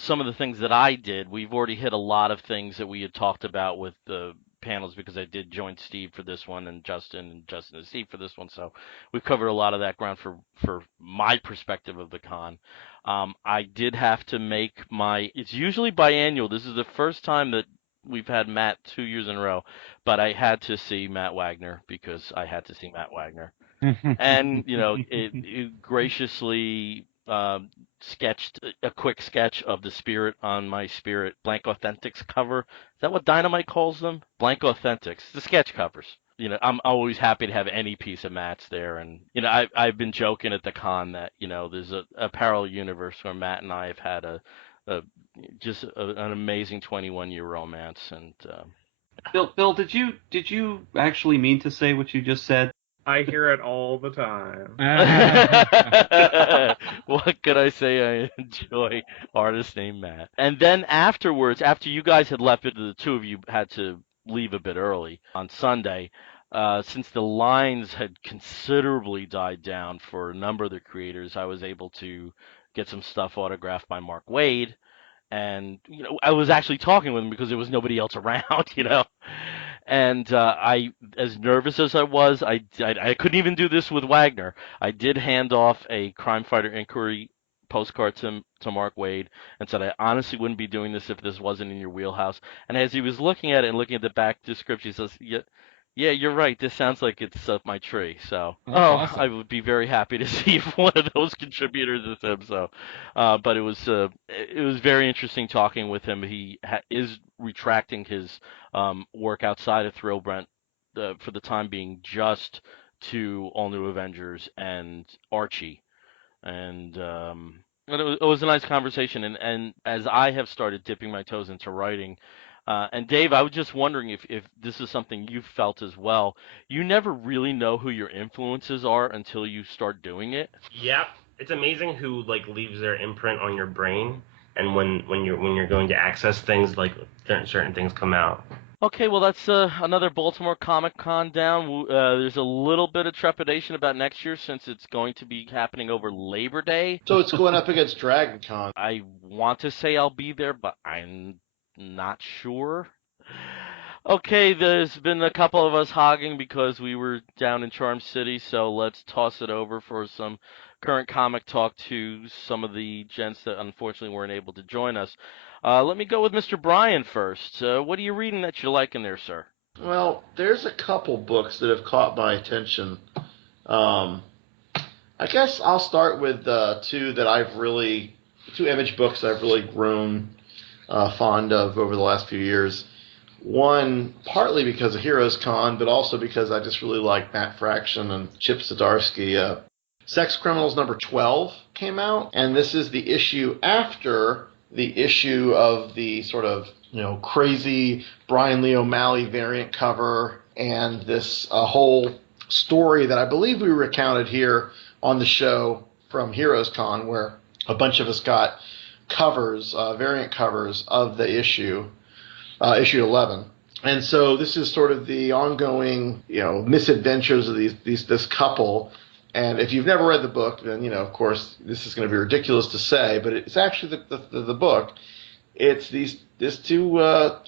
some of the things that I did. We've already hit a lot of things that we had talked about with the panels because I did join Steve for this one and Justin and Steve for this one. So we've covered a lot of that ground for my perspective of the con. I did have to make it's usually biannual. This is the first time that we've had Matt 2 years in a row, but I had to see Matt Wagner because I had to see Matt Wagner. And it graciously sketched a quick sketch of the Spirit on my Spirit Blank Authentics cover. Is that what Dynamite calls them? Blank Authentics, the sketch covers. I'm always happy to have any piece of Matt's there, and I've been joking at the con that there's a parallel universe where Matt and I have had an amazing 21-year romance. And Bill, did you actually mean to say what you just said? I hear it all the time. What could I say? I enjoy artist named Matt. And then afterwards, after you guys had left, the two of you had to leave a bit early on Sunday. Since the lines had considerably died down for a number of the creators, I was able to get some stuff autographed by Mark Waid. And I was actually talking with him because there was nobody else around, And I, as nervous as I was, I couldn't even do this with Wagner. I did hand off a Crime Fighter Inquiry postcard to Mark Waid and said, I honestly wouldn't be doing this if this wasn't in your wheelhouse. And as he was looking at it and looking at the back description, he says, yeah, you're right. This sounds like it's up my tree. So, That's awesome. I would be very happy to see if one of those contributors is him. So, but it was very interesting talking with him. He is retracting his work outside of Thrillbrent for the time being, just to All New Avengers and Archie. And it was a nice conversation. And as I have started dipping my toes into writing, and Dave, I was just wondering if this is something you've felt as well. You never really know who your influences are until you start doing it. Yeah, it's amazing who like leaves their imprint on your brain, and when you're going to access things, like certain things come out. Okay, well, that's another Baltimore Comic Con down. There's a little bit of trepidation about next year since it's going to be happening over Labor Day. So it's going up against Dragon Con. I want to say I'll be there, but I'm not sure. Okay, there's been a couple of us hogging because we were down in Charm City, so let's toss it over for some current comic talk to some of the gents that unfortunately weren't able to join us. Let me go with Mr. Bryan first. What are you reading that you're liking there, sir? Well, there's a couple books that have caught my attention. I guess I'll start with two image books that I've really grown fond of over the last few years. One, partly because of Heroes Con, but also because I just really like Matt Fraction and Chip Zdarsky. Sex Criminals number 12 came out, and this is the issue after the issue of the sort of, crazy Brian Lee O'Malley variant cover, and this whole story that I believe we recounted here on the show from Heroes Con, where a bunch of us got covers, variant covers of the issue 11. And so this is sort of the ongoing, misadventures of this couple. And if you've never read the book, then, of course, this is going to be ridiculous to say, but it's actually the book. It's this two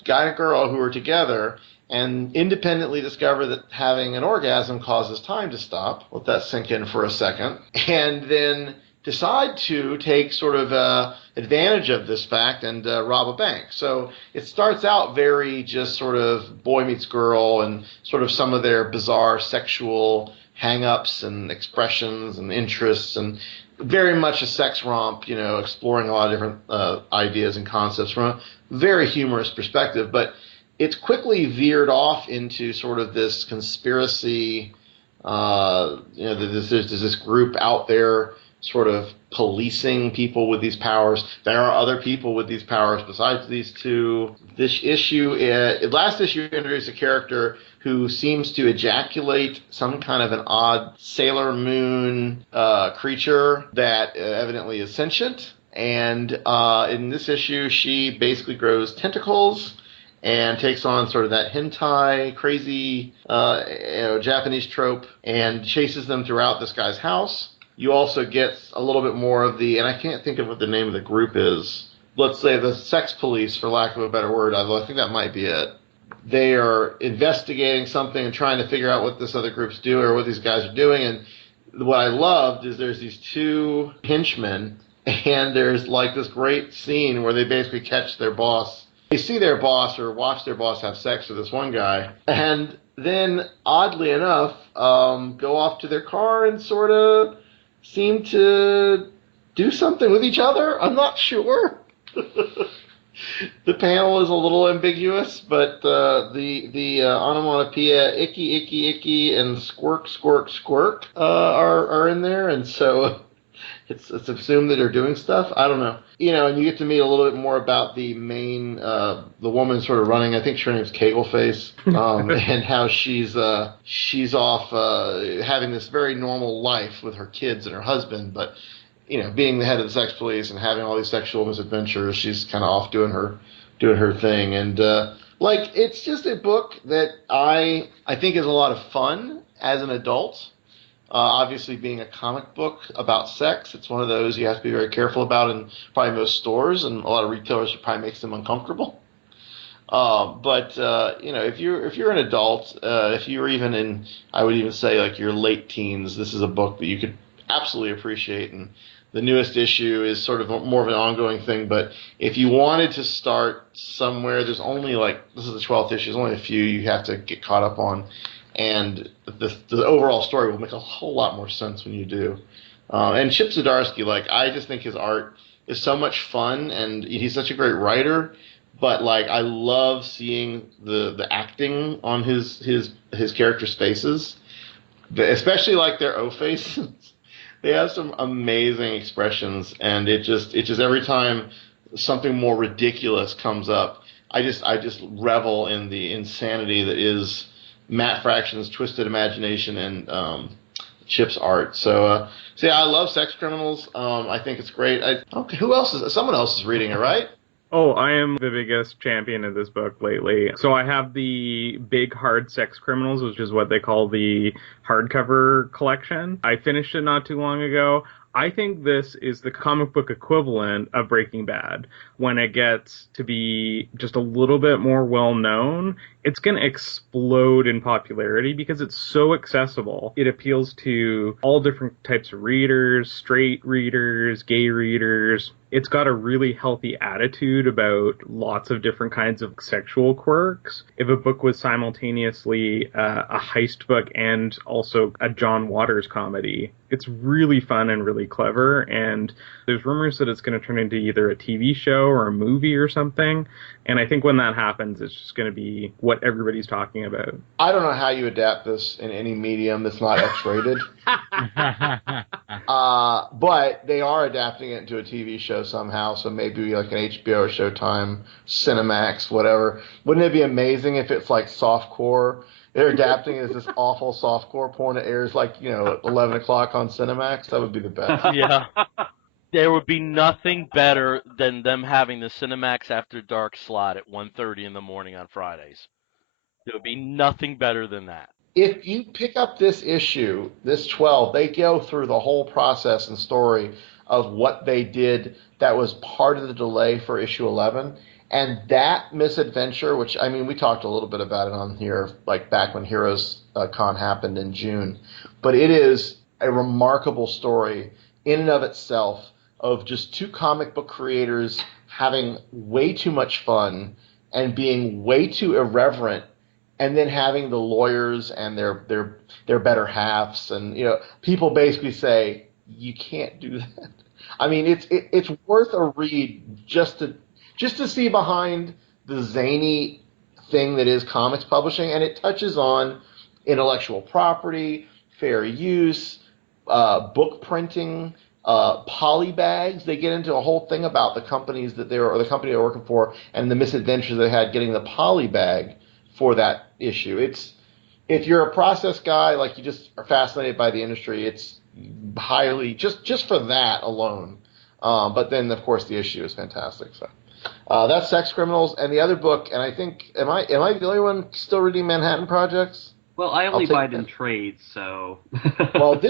guy and girl who are together and independently discover that having an orgasm causes time to stop. Let that sink in for a second. And then decide to take sort of advantage of this fact and rob a bank. So it starts out very just sort of boy meets girl and sort of some of their bizarre sexual hang-ups and expressions and interests, and very much a sex romp, exploring a lot of different ideas and concepts from a very humorous perspective. But it's quickly veered off into sort of this conspiracy, there's this group out there sort of policing people with these powers. There are other people with these powers besides these two. This issue, last issue introduced a character who seems to ejaculate some kind of an odd Sailor Moon creature that evidently is sentient. And in this issue, she basically grows tentacles and takes on sort of that hentai, crazy, Japanese trope, and chases them throughout this guy's house. You also get a little bit more of and I can't think of what the name of the group is. Let's say the sex police, for lack of a better word, although I think that might be it. They are investigating something and trying to figure out what this other group's doing or what these guys are doing. And what I loved is there's these two henchmen, and there's like this great scene where they basically catch their boss. They see their boss or watch their boss have sex with this one guy, and then, oddly enough, go off to their car and sort of seem to do something with each other. I'm not sure. The panel is a little ambiguous, but the onomatopoeia icky, icky, icky, and squirk, squirk, squirk are in there, and so it's assumed that they're doing stuff. I don't know. And you get to meet a little bit more about the main, the woman sort of running. I think her name's Kegleface, and how she's off having this very normal life with her kids and her husband, but being the head of the sex police and having all these sexual misadventures, she's kind of off doing her thing. And it's just a book that I think is a lot of fun as an adult. Obviously, being a comic book about sex, it's one of those you have to be very careful about in probably most stores, and a lot of retailers it probably makes them uncomfortable. But if you're an adult, if you're even in, I would even say like your late teens, this is a book that you could absolutely appreciate. And the newest issue is sort of more of an ongoing thing. But if you wanted to start somewhere, there's only this is the 12th issue. There's only a few you have to get caught up on. And the overall story will make a whole lot more sense when you do. And Chip Zdarsky, I just think his art is so much fun, and he's such a great writer. But I love seeing the acting on his characters' faces, especially their O faces. They have some amazing expressions, and it just every time something more ridiculous comes up, I just revel in the insanity that is Matt Fraction's twisted imagination and Chip's art. So yeah, I love Sex Criminals. I think it's great. Okay, who else is? Someone else is reading it, right? Oh, I am the biggest champion of this book lately. So I have the Big Hard Sex Criminals, which is what they call the hardcover collection. I finished it not too long ago. I think this is the comic book equivalent of Breaking Bad. When it gets to be just a little bit more well-known, it's going to explode in popularity because it's so accessible. It appeals to all different types of readers, straight readers, gay readers. It's got a really healthy attitude about lots of different kinds of sexual quirks. If a book was simultaneously a heist book and also a John Waters comedy, it's really fun and really clever, and there's rumors that it's going to turn into either a TV show or a movie or something, and I think when that happens, it's just going to be what everybody's talking about. I don't know how you adapt this in any medium that's not X-rated. But they are adapting it into a TV show somehow, so maybe an HBO or Showtime, Cinemax, whatever. Wouldn't it be amazing if it's softcore? They're adapting it as this awful softcore porn that airs at 11 o'clock on Cinemax. That would be the best. Yeah. There would be nothing better than them having the Cinemax After Dark slot at 1:30 in the morning on Fridays. There would be nothing better than that. If you pick up this issue, this 12, they go through the whole process and story of what they did that was part of the delay for issue 11. And that misadventure, which, we talked a little bit about it on here, back when Heroes Con happened in June. But it is a remarkable story in and of itself of just two comic book creators having way too much fun and being way too irreverent, and then having the lawyers and their better halves, and people basically say you can't do that. It's worth a read just to see behind the zany thing that is comics publishing, and it touches on intellectual property, fair use, book printing, polybags. They get into a whole thing about the companies the company they're working for and the misadventures they had getting the polybag for that issue. If you're a process guy, you just are fascinated by the industry, it's highly just for that alone. But then of course the issue is fantastic. So that's Sex Criminals, and the other book. And I think am I the only one still reading Manhattan Projects? Well, I only buy it in trades, so. Well,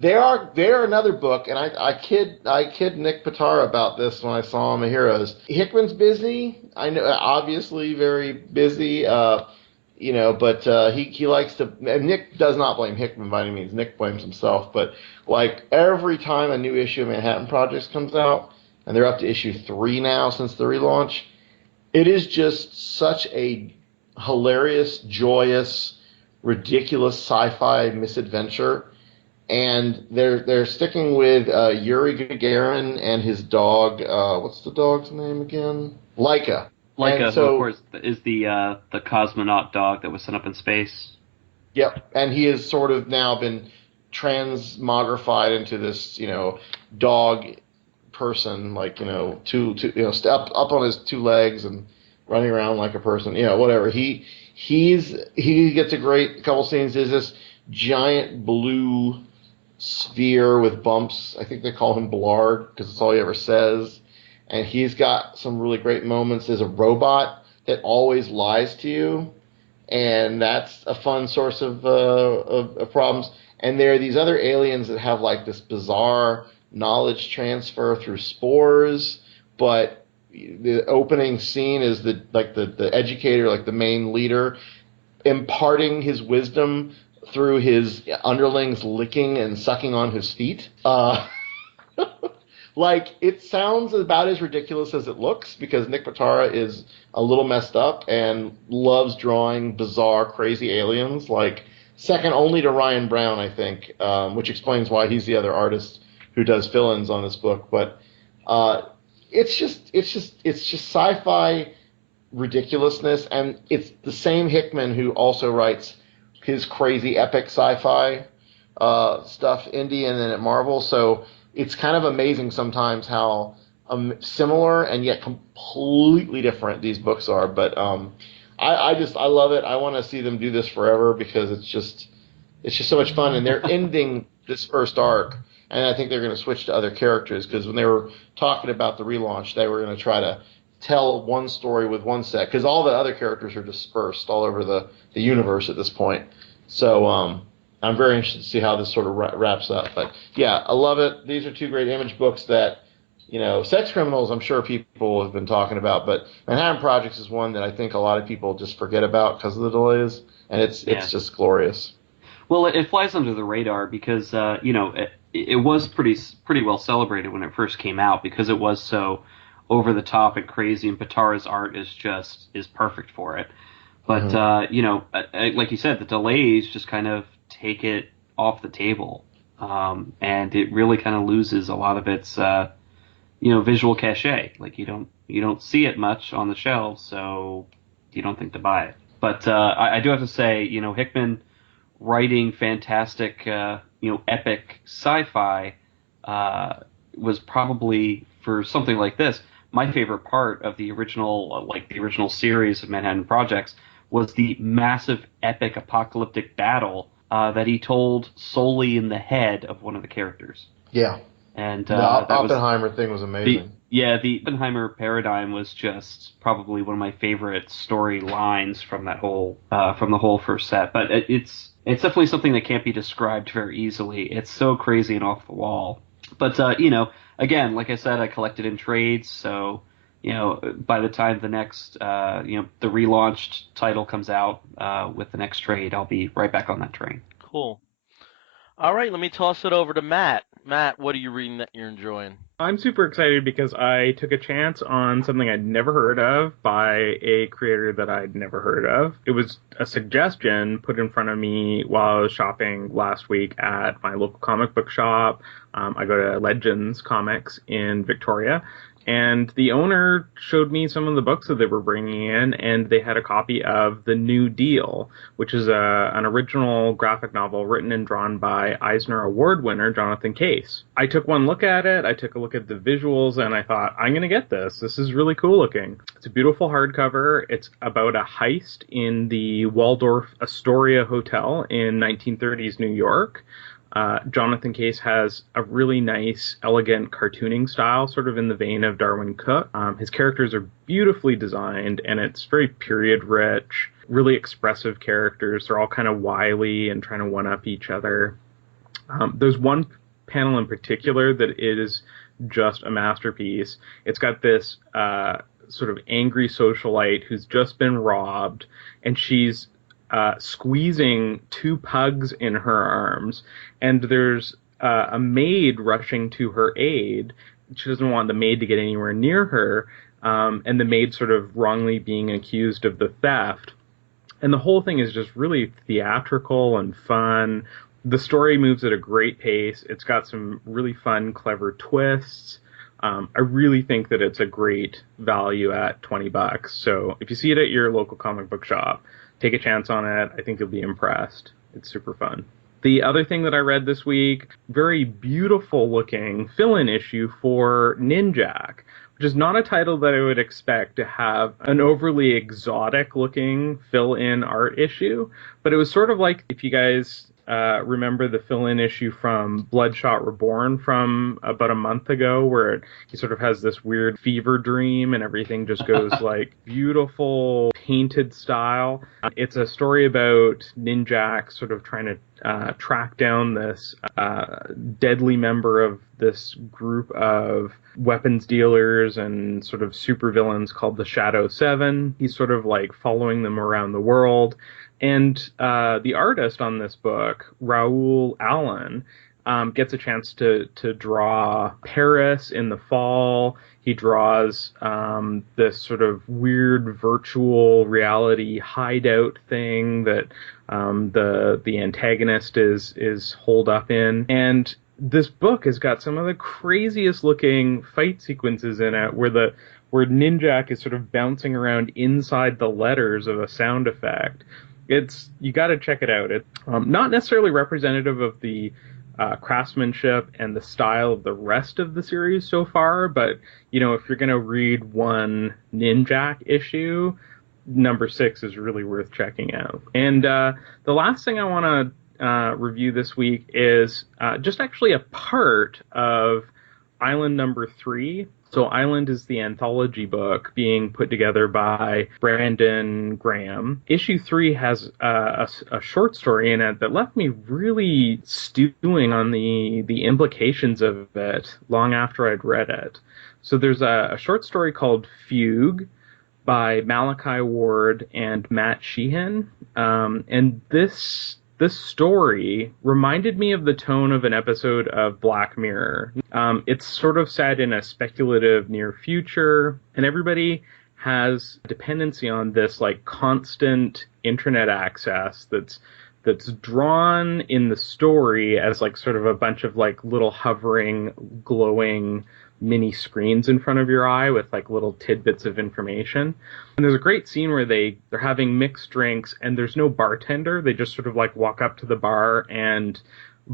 they're another book, and I kid Nick Pitara about this when I saw him at Heroes. Hickman's busy. I know, obviously very busy. But he likes to. And Nick does not blame Hickman by any means. Nick blames himself. But every time a new issue of Manhattan Projects comes out, and they're up to issue 3 now since the relaunch, it is just such a hilarious, joyous, ridiculous sci-fi misadventure. And they're sticking with Yuri Gagarin and his dog. What's the dog's name again? Laika. Laika, who of course is the cosmonaut dog that was sent up in space. Yep, and he has sort of now been transmogrified into this, dog person, two up on his 2 legs and running around like a person, whatever. He gets a great couple scenes. There's this giant blue sphere with bumps. I think they call him Blard because that's all he ever says. And he's got some really great moments. There's a robot that always lies to you, and that's a fun source of problems. And there are these other aliens that have this bizarre knowledge transfer through spores, but the opening scene is the educator, the main leader, imparting his wisdom through his underlings licking and sucking on his feet. Like, it sounds about as ridiculous as it looks because Nick Pitarra is a little messed up and loves drawing bizarre, crazy aliens. Like, second only to Ryan Brown, I think, which explains why he's the other artist who does fill-ins on this book. But it's just sci-fi ridiculousness, and it's the same Hickman who also writes his crazy epic sci-fi stuff indie and then at Marvel. So it's kind of amazing sometimes how similar and yet completely different these books are. But I love it. I want to see them do this forever because it's just so much fun. And they're ending this first arc, and I think they're going to switch to other characters because when they were talking about the relaunch, they were going to try to tell one story with one set because all the other characters are dispersed all over the universe at this point. So I'm very interested to see how this sort of wraps up. But yeah, I love it. These are two great Image books that, Sex Criminals, I'm sure people have been talking about, but Manhattan Projects is one that I think a lot of people just forget about because of the delays, and it's just glorious. Well, it flies under the radar because it was pretty well celebrated when it first came out because it was so over the top and crazy, and Pitarra's art is perfect for it. But like you said, the delays just kind of take it off the table, and it really kind of loses a lot of its visual cachet. Like you don't see it much on the shelves, so you don't think to buy it. But I do have to say, Hickman writing fantastic, epic sci-fi was probably, for something like this, my favorite part of the original series of Manhattan Projects was the massive epic apocalyptic battle that he told solely in the head of one of the characters. Yeah. And the Oppenheimer thing was amazing. The Oppenheimer paradigm was just probably one of my favorite storylines from that whole from the whole first set. But it's definitely something that can't be described very easily. It's so crazy and off the wall. But again, like I said, I collected in trades, so by the time the next the relaunched title comes out with the next trade, I'll be right back on that train. Cool. All right, let me toss it over to Matt. Matt, what are you reading that you're enjoying? I'm super excited because I took a chance on something I'd never heard of by a creator that I'd never heard of. It was a suggestion put in front of me while I was shopping last week at my local comic book shop. I go to Legends Comics in Victoria. And the owner showed me some of the books that they were bringing in, and they had a copy of The New Deal, which is an original graphic novel written and drawn by Eisner Award winner Jonathan Case. I took one look at it, I took a look at the visuals, and I thought, I'm going to get this. This is really cool looking. It's a beautiful hardcover. It's about a heist in the Waldorf Astoria Hotel in 1930s New York. Jonathan Case has a really nice, elegant cartooning style, sort of in the vein of Darwin Cook. His characters are beautifully designed, and it's very period-rich, really expressive characters. They're all kind of wily and trying to one-up each other. There's one panel in particular that is just a masterpiece. It's got this sort of angry socialite who's just been robbed, and she's squeezing two pugs in her arms, and there's a maid rushing to her aid. She doesn't want the maid to get anywhere near her, and the maid sort of wrongly being accused of the theft. And the whole thing is just really theatrical and fun. The story moves at a great pace. It's got some really fun, clever twists. I really think that it's a great value at $20. So if you see it at your local comic book shop, take a chance on it. I think you'll be impressed. It's super fun. The other thing that I read this week, very beautiful looking fill-in issue for Ninjak, which is not a title that I would expect to have an overly exotic looking fill-in art issue, but it was sort of like, if you guys remember the fill-in issue from Bloodshot Reborn from about a month ago, where he sort of has this weird fever dream and everything just goes like beautiful painted style. It's a story about Ninjak sort of trying to track down this deadly member of this group of weapons dealers and sort of supervillains called the Shadow Seven. He's sort of like following them around the world. And the artist on this book, Raoul Allen, gets a chance to draw Paris in the fall. He draws this sort of weird virtual reality hideout thing that the antagonist is holed up in. And this book has got some of the craziest looking fight sequences in it where Ninjak is sort of bouncing around inside the letters of a sound effect. You got to check it out. It's not necessarily representative of the craftsmanship and the style of the rest of the series so far, but if you're going to read one Ninjak issue, number 6 is really worth checking out. And the last thing I want to review this week is just actually a part of Island number 3. So Island is the anthology book being put together by Brandon Graham. Issue 3 has a short story in it that left me really stewing on the implications of it long after I'd read it. So there's a short story called Fugue by Malachi Ward and Matt Sheehan. And this story reminded me of the tone of an episode of Black Mirror. It's sort of set in a speculative near future, and everybody has dependency on this like constant internet access that's drawn in the story as like sort of a bunch of like little hovering, glowing mini screens in front of your eye with like little tidbits of information. And there's a great scene where they're having mixed drinks and there's no bartender. They just sort of like walk up to the bar and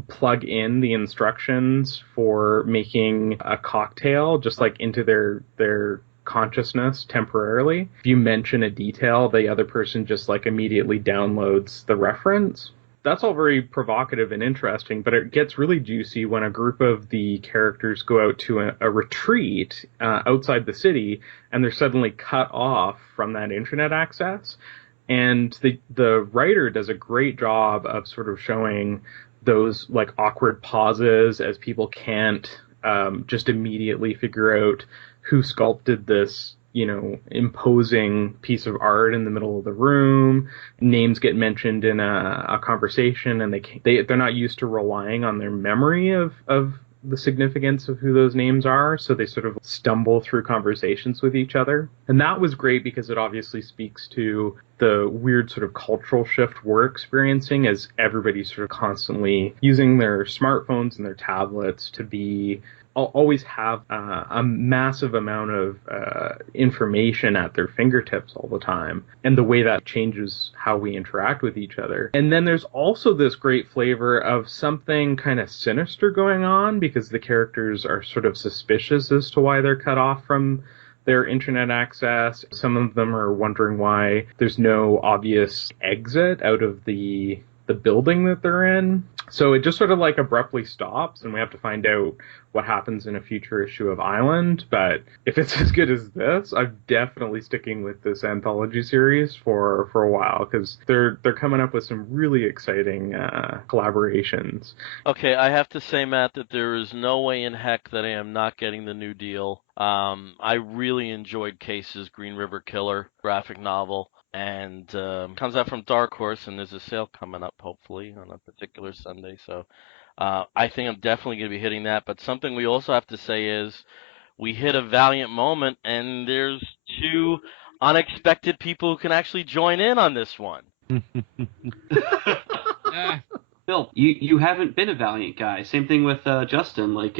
plug in the instructions for making a cocktail just like into their consciousness temporarily. If you mention a detail, the other person just like immediately downloads the reference. That's all very provocative and interesting, but it gets really juicy when a group of the characters go out to a retreat outside the city, and they're suddenly cut off from that internet access. And the writer does a great job of sort of showing those like awkward pauses as people can't just immediately figure out who sculpted this imposing piece of art in the middle of the room. Names get mentioned in a conversation, and they're not used to relying on their memory of the significance of who those names are, so they sort of stumble through conversations with each other. And that was great because it obviously speaks to the weird sort of cultural shift we're experiencing as everybody's sort of constantly using their smartphones and their tablets to always have a massive amount of information at their fingertips all the time, and the way that changes how we interact with each other. And then there's also this great flavor of something kind of sinister going on because the characters are sort of suspicious as to why they're cut off from their internet access. Some of them are wondering why there's no obvious exit out of the building that they're in. So it just sort of like abruptly stops, and we have to find out what happens in a future issue of Island. But if it's as good as this, I'm definitely sticking with this anthology series for a while, because they're coming up with some really exciting collaborations. Okay, I have to say, Matt, that there is no way in heck that I am not getting the New Deal. I really enjoyed Case's Green River Killer graphic novel. And comes out from Dark Horse, and there's a sale coming up, hopefully, on a particular Sunday. So I think I'm definitely going to be hitting that. But something we also have to say is we hit a valiant moment, and there's 2 unexpected people who can actually join in on this one. Bill, you haven't been a Valiant guy. Same thing with Justin. Like,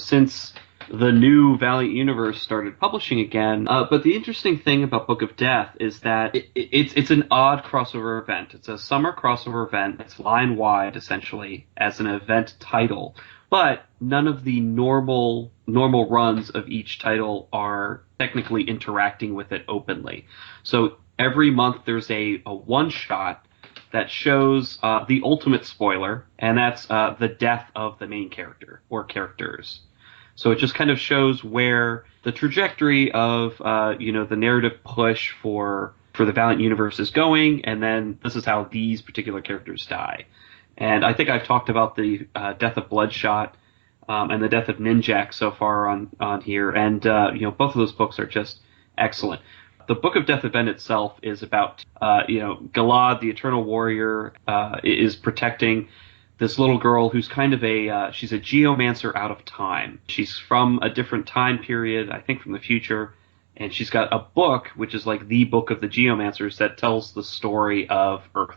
since the new Valiant universe started publishing again. But the interesting thing about Book of Death is that it's an odd crossover event. It's a summer crossover event. It's line-wide, essentially, as an event title. But none of the normal runs of each title are technically interacting with it openly. So every month there's a one-shot that shows the ultimate spoiler, and that's the death of the main character or characters. So it just kind of shows where the trajectory of, the narrative push for the Valiant universe is going, and then this is how these particular characters die. And I think I've talked about the death of Bloodshot and the death of Ninjak so far on here, and both of those books are just excellent. The Book of Death event itself is about, Galad, the Eternal Warrior, is protecting this little girl who's kind of she's a geomancer out of time. She's from a different time period, I think from the future, and she's got a book, which is like the book of the geomancers that tells the story of Earth.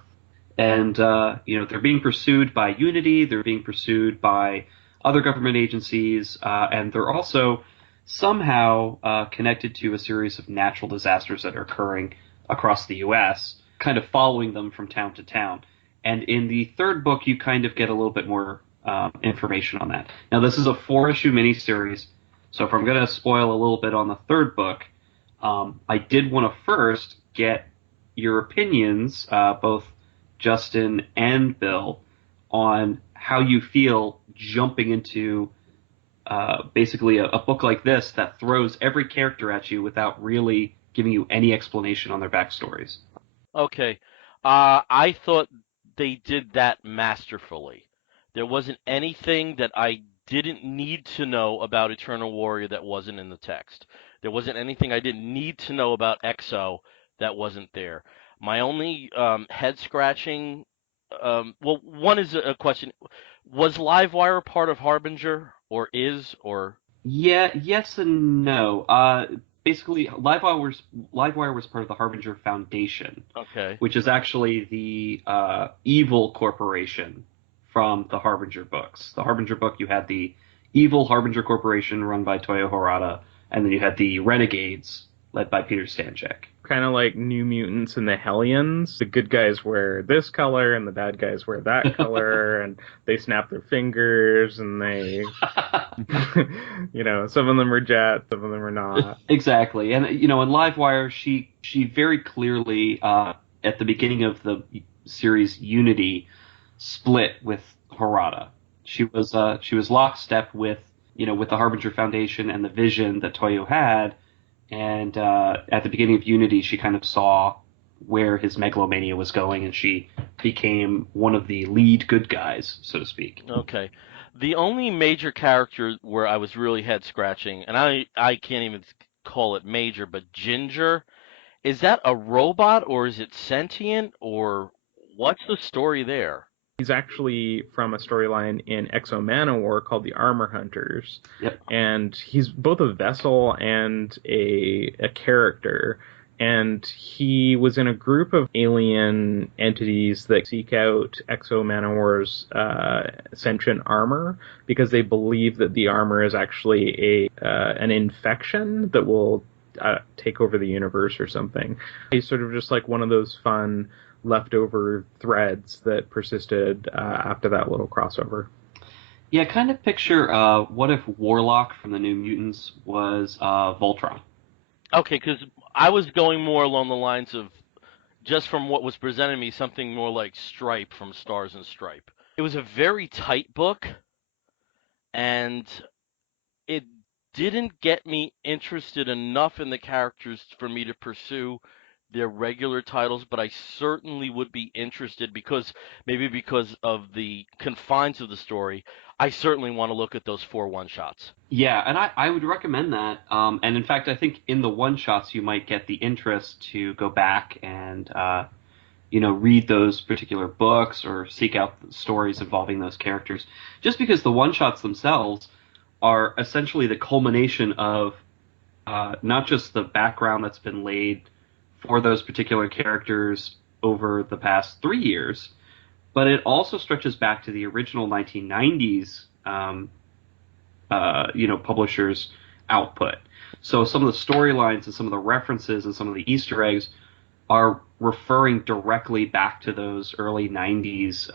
And, they're being pursued by Unity, they're being pursued by other government agencies, and they're also somehow connected to a series of natural disasters that are occurring across the U.S., kind of following them from town to town. And in the third book, you kind of get a little bit more information on that. Now, this is a 4-issue miniseries, so if I'm going to spoil a little bit on the third book, I did want to first get your opinions, both Justin and Bill, on how you feel jumping into basically a book like this that throws every character at you without really giving you any explanation on their backstories. Okay. I thought they did that masterfully. There wasn't anything that I didn't need to know about Eternal Warrior that wasn't in the text. There wasn't anything I didn't need to know about EXO that wasn't there. My only head scratching, one is a question: was Livewire part of Harbinger, or is, or? Yeah, yes and no. Basically, Livewire was part of the Harbinger Foundation, Okay. which is actually the evil corporation from the Harbinger books. The Harbinger book, you had the evil Harbinger Corporation run by Toyo Harada, and then you had the Renegades led by Peter Stanchek. Kind of like New Mutants and the Hellions. The good guys wear this color and the bad guys wear that color, and they snap their fingers, and they, some of them are Jet, some of them are not. Exactly. And, in Livewire, she very clearly, at the beginning of the series Unity, split with Harada. She was lockstep with the Harbinger Foundation and the vision that Toyo had. And at the beginning of Unity, she kind of saw where his megalomania was going, and she became one of the lead good guys, so to speak. Okay. The only major character where I was really head scratching, and I can't even call it major, but Ginger, is that a robot or is it sentient, or what's the story there? He's actually from a storyline in Exo Manowar called the Armor Hunters. Yep. And he's both a vessel and a character. And he was in a group of alien entities that seek out Exo Manowar's sentient armor because they believe that the armor is actually an infection that will take over the universe or something. He's sort of just like one of those fun leftover threads that persisted after that little crossover. Yeah, kind of picture what if Warlock from the New Mutants was Voltron. Okay, because I was going more along the lines of, just from what was presented to me, something more like Stripe from Stars and Stripe. It was a very tight book, and it didn't get me interested enough in the characters for me to pursue their regular titles, but I certainly would be interested because of the confines of the story. I certainly want to look at those 4 one-shots. Yeah, and I would recommend that. And in fact, I think in the one-shots you might get the interest to go back and read those particular books or seek out stories involving those characters. Just because the one-shots themselves are essentially the culmination of not just the background that's been laid for those particular characters over the past 3 years, but it also stretches back to the original 1990s, publishers' output. So some of the storylines and some of the references and some of the Easter eggs are referring directly back to those early 90s,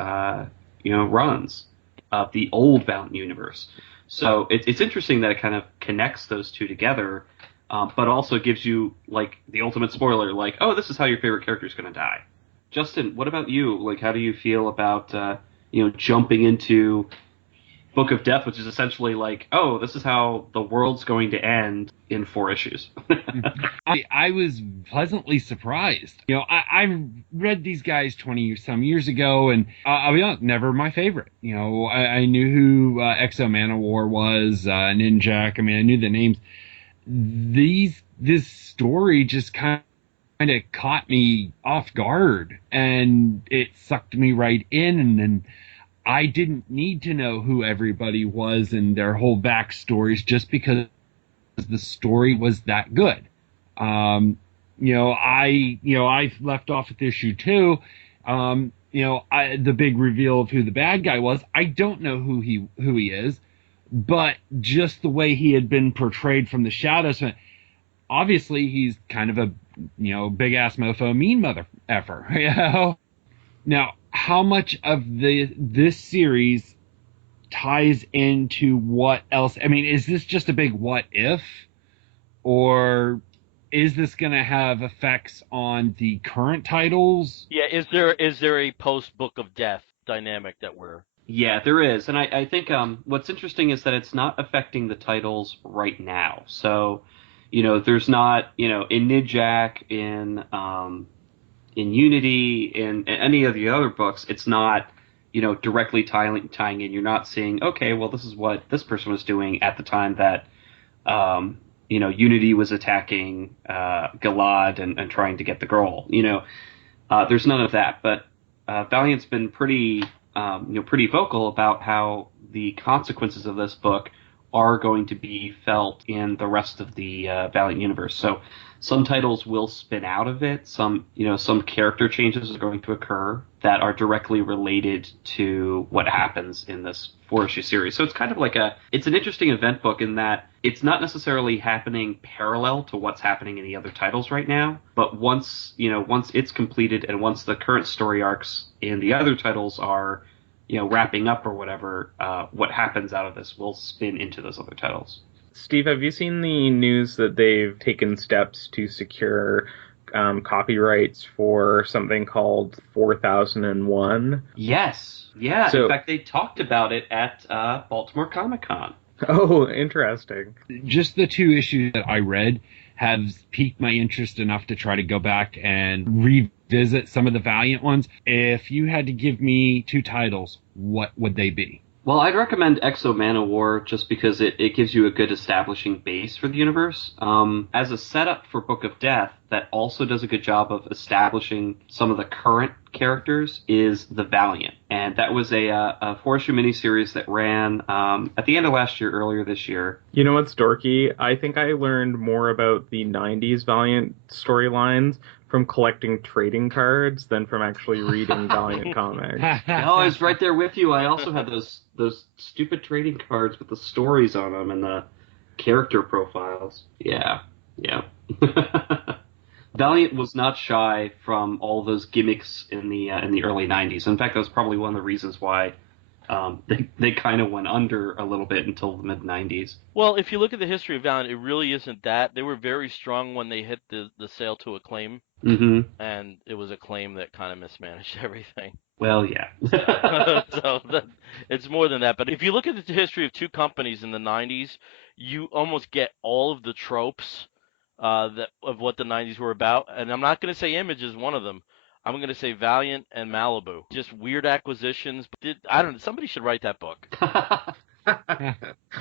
runs of the old Valiant universe. So it's interesting that it kind of connects those two together. But also gives you, like, the ultimate spoiler, like, oh, this is how your favorite character is going to die. Justin, what about you? Like, how do you feel about, jumping into Book of Death, which is essentially like, oh, this is how the world's going to end in 4 issues? I was pleasantly surprised. I read these guys 20-some years ago, and I'll be honest, never my favorite. I knew who Exo Manowar was, Ninjak. I mean, I knew the names. These this story just kind of caught me off guard, and it sucked me right in, and then I didn't need to know who everybody was and their whole backstories just because the story was that good. I left off at issue 2. The big reveal of who the bad guy was. I don't know who he is, but just the way he had been portrayed from the shadows, obviously he's kind of a big ass mofo, mean mother effer. Now, how much of this series ties into what else? I mean, is this just a big what if, or is this going to have effects on the current titles? Yeah, is there a post Book of Death dynamic that we're... Yeah, there is, and I think what's interesting is that it's not affecting the titles right now. So, there's not, in Ninjak, in Unity, in any of the other books, it's not, directly tying in. You're not seeing, okay, well, this is what this person was doing at the time that, Unity was attacking Gilad and trying to get the girl. There's none of that. But Valiant's been pretty vocal about how the consequences of this book are going to be felt in the rest of the Valiant universe. So some titles will spin out of it. Some character changes are going to occur that are directly related to what happens in this 4-issue series. So it's kind of like it's an interesting event book in that it's not necessarily happening parallel to what's happening in the other titles right now. But once it's completed and once the current story arcs in the other titles are wrapping up or whatever, what happens out of this will spin into those other titles. Steve, have you seen the news that they've taken steps to secure copyrights for something called 4001? Yes. Yeah. So, in fact, they talked about it at Baltimore Comic Con. Oh, interesting. Just the 2 issues that I read have piqued my interest enough to try to go back and revisit some of the Valiant ones. If you had to give me 2 titles, what would they be? Well, I'd recommend Exo Manowar just because it gives you a good establishing base for the universe. As a setup for Book of Death, that also does a good job of establishing some of the current characters is The Valiant. And that was a 4-issue miniseries that ran at the end of last year, earlier this year. You know what's dorky? I think I learned more about the 90s Valiant storylines from collecting trading cards than from actually reading Valiant comics. No, I was right there with you. I also had those stupid trading cards with the stories on them and the character profiles. Yeah. Valiant was not shy from all those gimmicks in the early 90s. In fact, that was probably one of the reasons why they kind of went under a little bit until the mid-90s. Well, if you look at the history of Valiant, it really isn't that. They were very strong when they hit the sale to Acclaim. Mm-hmm. And it was Acclaim that kind of mismanaged everything. Well, yeah. It's more than that. But if you look at the history of 2 companies in the 90s, you almost get all of the tropes of what the 90s were about. And I'm not going to say Image is one of them. I'm going to say Valiant and Malibu. Just weird acquisitions. I don't know. Somebody should write that book.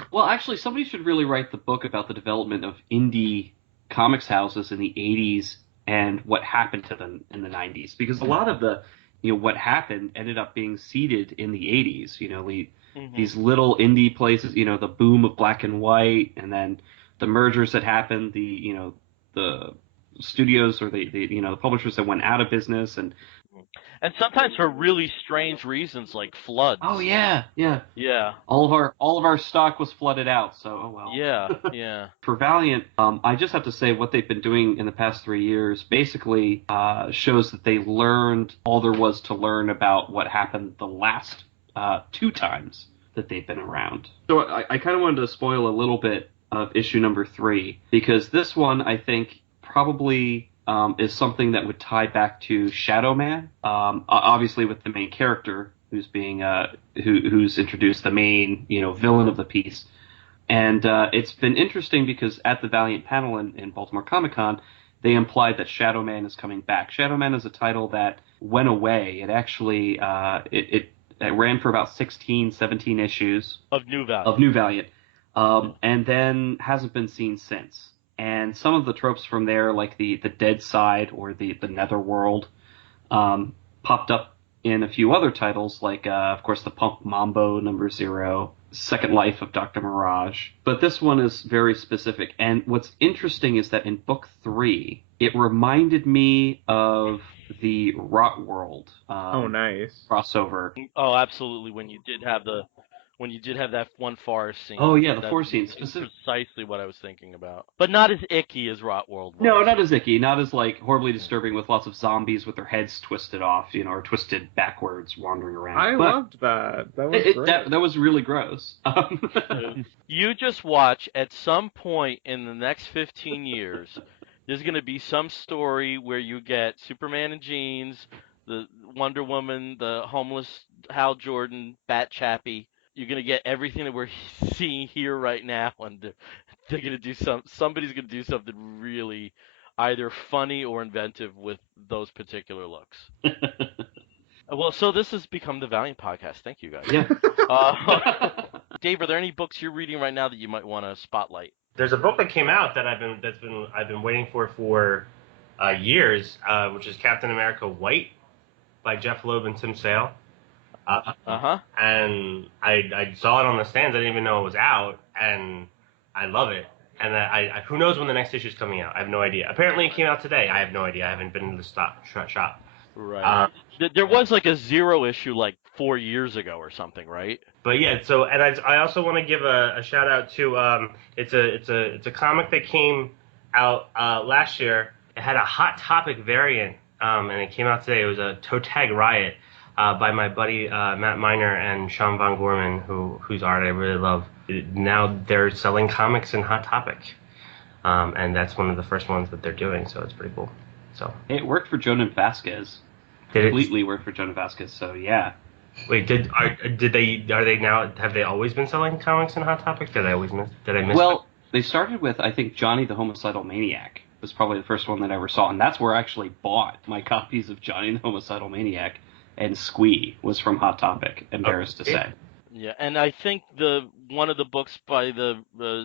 Well, actually, somebody should really write the book about the development of indie comics houses in the 80s and what happened to them in the 90s. Because a lot of the, what happened ended up being seeded in the 80s. These little indie places, the boom of black and white, and then the mergers that happened, the studios or the publishers that went out of business, and sometimes for really strange reasons like floods. Oh yeah. All of our stock was flooded out, so oh well. Yeah. For Valiant, I just have to say what they've been doing in the past 3 years basically shows that they learned all there was to learn about what happened the last 2 times that they've been around. So I kind of wanted to spoil a little bit of issue number 3 because this one I think probably is something that would tie back to Shadow Man, obviously with the main character who's being who's introduced, the main villain of the piece. And it's been interesting because at the Valiant panel in Baltimore Comic Con, they implied that Shadow Man is coming back. Shadow Man is a title that went away. It actually it ran for about 16, 17 issues of New Valiant. And then hasn't been seen since. And some of the tropes from there, like the dead side or the netherworld, popped up in a few other titles, like, of course, the Punk Mambo #0, Second Life of Dr. Mirage. But this one is very specific. And what's interesting is that in book 3, it reminded me of the Rot World nice crossover. Oh, absolutely. When you did have that one forest scene. Oh, yeah, the that forest scene. is precisely what I was thinking about. But not as icky as Rotworld was. No, not as icky. Not as, like, horribly disturbing with lots of zombies with their heads twisted off, or twisted backwards wandering around. I loved that. That was great. That was really gross. You just watch, at some point in the next 15 years, there's going to be some story where you get Superman in jeans, the Wonder Woman, the homeless Hal Jordan, Bat Chappie. You're going to get everything that we're seeing here right now, and they're going to do somebody's going to do something really either funny or inventive with those particular looks. Well, so this has become the Valiant podcast. Thank you, guys. Yeah. Dave, are there any books you're reading right now that you might want to spotlight? There's a book that came out that I've been waiting for years, which is Captain America White by Jeff Loeb and Tim Sale. And I saw it on the stands. I didn't even know it was out, and I love it. And I who knows when the next issue is coming out? I have no idea. Apparently, it came out today. I have no idea. I haven't been to the shop. Right. There was like a 0 issue like 4 years ago or something, right? But yeah, so and I also want to give a shout out to it's a comic that came out last year. It had a Hot Topic variant, and it came out today. It was a Tag Riot by my buddy Matt Miner and Sean Von Gorman, whose art I really love. Now they're selling comics in Hot Topic, and that's one of the first ones that they're doing. So it's pretty cool. So it worked for Jonan Vasquez. Completely worked for Jonan Vasquez. So yeah. Wait, are they now? Have they always been selling comics in Hot Topic? Did I miss? Well, they started with, I think, Johnny the Homicidal Maniac was probably the first one that I ever saw, and that's where I actually bought my copies of Johnny the Homicidal Maniac, and Squee was from Hot Topic. Embarrassed to say. Yeah, and I think one of the books by the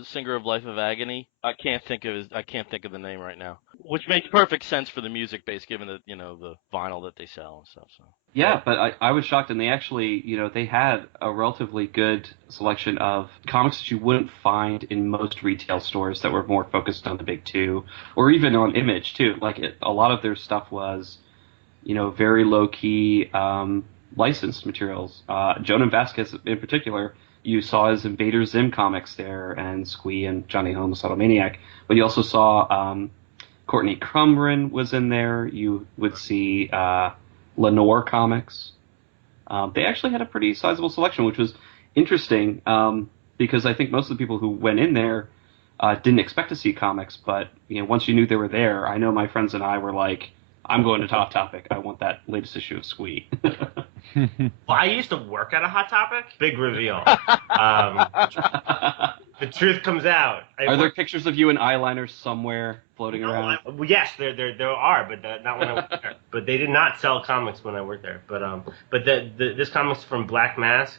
singer of Life of Agony, I can't think of the name right now, which makes perfect sense for the music base, given that the vinyl that they sell and stuff. So. Yeah, but I was shocked, and they actually, they had a relatively good selection of comics that you wouldn't find in most retail stores that were more focused on the big two, or even on Image too. Like a lot of their stuff was, very low key. Licensed materials. Jonan Vasquez in particular, you saw his Invader Zim comics there, and Squee and Johnny Homicidal Maniac, but you also saw Courtney Crumrin was in there. You would see Lenore comics. They actually had a pretty sizable selection, which was interesting because I think most of the people who went in there didn't expect to see comics, but once you knew they were there, I know my friends and I were like, I'm going to Top Topic. I want that latest issue of Squee. Well, I used to work at a Hot Topic. Big reveal. The truth comes out. Are there pictures of you in eyeliner somewhere floating around? Yes, there are, but not when I worked there. But they did not sell comics when I worked there. But this comic's from Black Mask.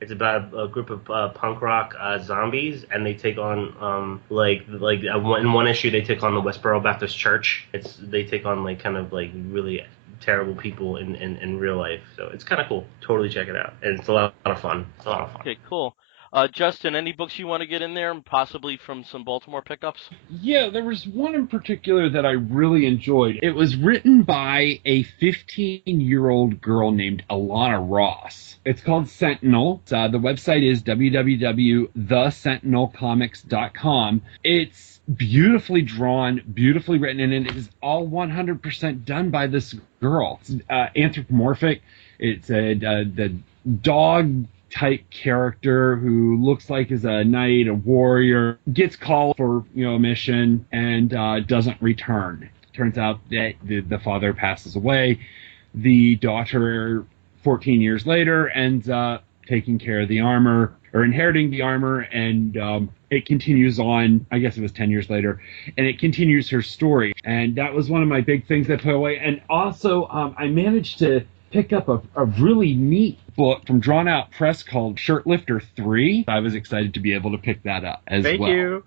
It's about a group of punk rock zombies, and they take on in one issue they take on the Westboro Baptist Church. They take on really terrible people in real life. So it's kind of cool. Totally check it out, and it's a lot of fun. Okay, cool. Justin, any books you want to get in there, possibly from some Baltimore pickups? Yeah, there was one in particular that I really enjoyed. It was written by a 15-year-old girl named Alana Ross. It's called Sentinel. The website is www.thesentinelcomics.com. It's beautifully drawn, beautifully written, and it is all 100% done by this girl. It's anthropomorphic. It's the dog type character who looks like is a knight, a warrior, gets called for a mission and doesn't return. Turns out that the father passes away. The daughter, 14 years later, ends up taking care of the armor, or inheriting the armor, and it continues on. I guess it was 10 years later, and it continues her story. And that was one of my big things that put away. And also, I managed to pick up a really neat book from Drawn Out Press called Shirtlifter 3. I was excited to be able to pick that up as well. Thank you.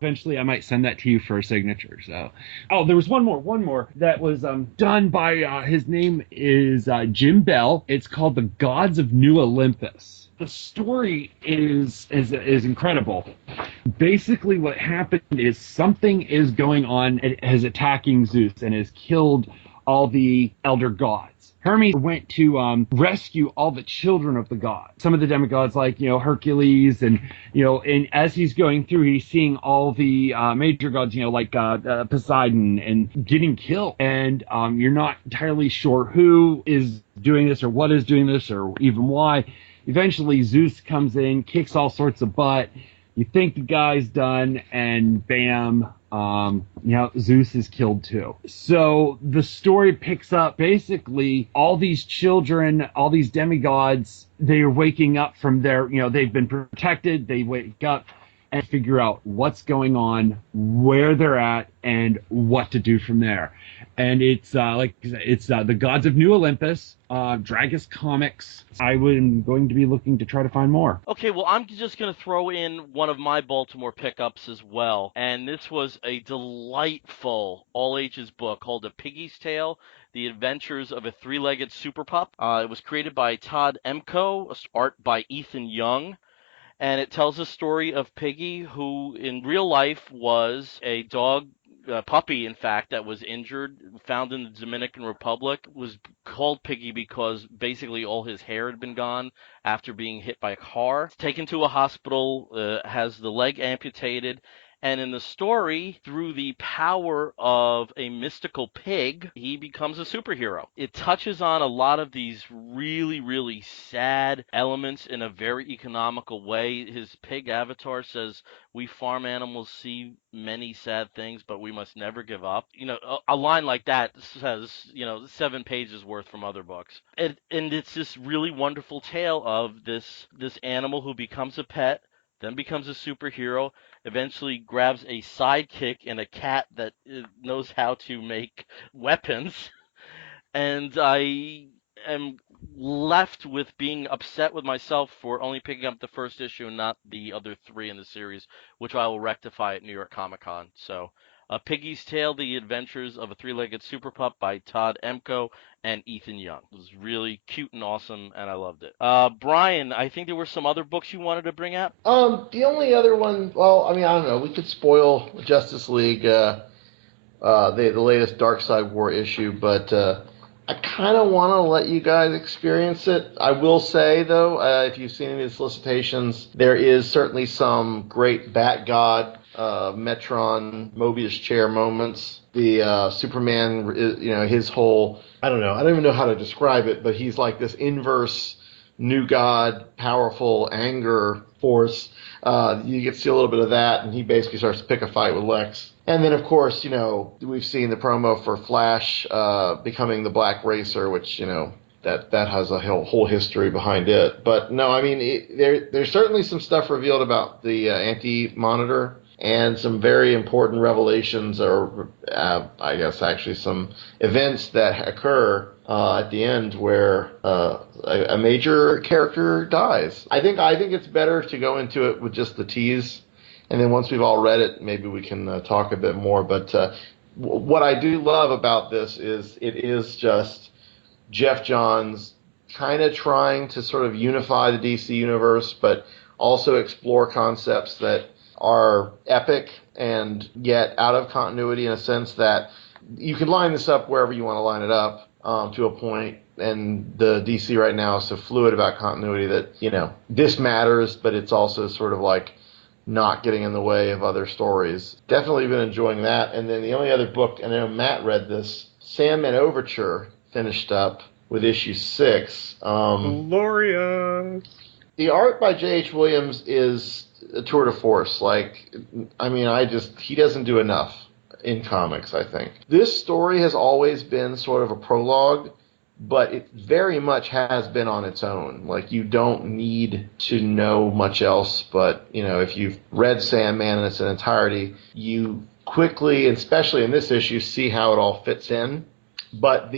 Eventually, I might send that to you for a signature. So, oh, there was one more that was done by his name is Jim Bell. It's called The Gods of New Olympus. The story is incredible. Basically, what happened is something is going on. It is attacking Zeus and has killed all the elder gods. Hermes went to rescue all the children of the gods. Some of the demigods, like, Hercules, and, and as he's going through, he's seeing all the major gods, like Poseidon, and getting killed. And you're not entirely sure who is doing this or what is doing this or even why. Eventually, Zeus comes in, kicks all sorts of butt. You think the guy's done, and bam, Zeus is killed too. So the story picks up basically all these children, all these demigods, they are waking up from their, they've been protected, they wake up and figure out what's going on, where they're at, and what to do from there. And it's the Gods of New Olympus, Dragus Comics. I am going to be looking to try to find more. Okay, well, I'm just going to throw in one of my Baltimore pickups as well. And this was a delightful all-ages book called A Piggy's Tale, The Adventures of a Three Legged Superpup. It was created by Todd Emko, art by Ethan Young. And it tells the story of Piggy, who in real life was a puppy, in fact, that was injured, found in the Dominican Republic, was called Piggy because basically all his hair had been gone after being hit by a car. Taken to a hospital, has the leg amputated, and in the story, through the power of a mystical pig, he becomes a superhero. It touches on a lot of these really, really sad elements in a very economical way. His pig avatar says, "We farm animals see many sad things, but we must never give up." A line like that says, 7 pages worth from other books. And it's this really wonderful tale of this animal who becomes a pet, then becomes a superhero, eventually grabs a sidekick in a cat that knows how to make weapons, and I am left with being upset with myself for only picking up the first issue and not the other 3 in the series, which I will rectify at New York Comic Con. So, Piggy's Tale, The Adventures of a Three-Legged Superpup by Todd Emko and Ethan Young. It was really cute and awesome, and I loved it. Brian, I think there were some other books you wanted to bring up? The only other one, well, I don't know. We could spoil Justice League, the latest Darkseid War issue, but I kind of want to let you guys experience it. I will say, though, if you've seen any of the solicitations, there is certainly some great Bat God, Metron, Mobius chair moments. The Superman, his whole, I don't even know how to describe it, but he's like this inverse new god, powerful anger force. You get to see a little bit of that, and he basically starts to pick a fight with Lex. And then, of course, we've seen the promo for Flash becoming the Black Racer, which, that has a whole history behind it. But no, there's certainly some stuff revealed about the Anti-Monitor, and some very important revelations, or I guess actually some events that occur at the end where a major character dies. I think it's better to go into it with just the tease, and then once we've all read it, maybe we can talk a bit more. But what I do love about this is it is just Jeff Johns kind of trying to sort of unify the DC universe, but also explore concepts that are epic and yet out of continuity, in a sense that you can line this up wherever you want to line it up to a point. And the DC right now is so fluid about continuity that, this matters, but it's also sort of like not getting in the way of other stories. Definitely been enjoying that. And then the only other book, and I know Matt read this, Sandman Overture finished up with issue 6. Glorious. The art by J.H. Williams is a tour de force. He doesn't do enough in comics, I think. This story has always been sort of a prologue, but it very much has been on its own. Like, you don't need to know much else, but, if you've read Sandman in its entirety, you quickly, especially in this issue, see how it all fits in. But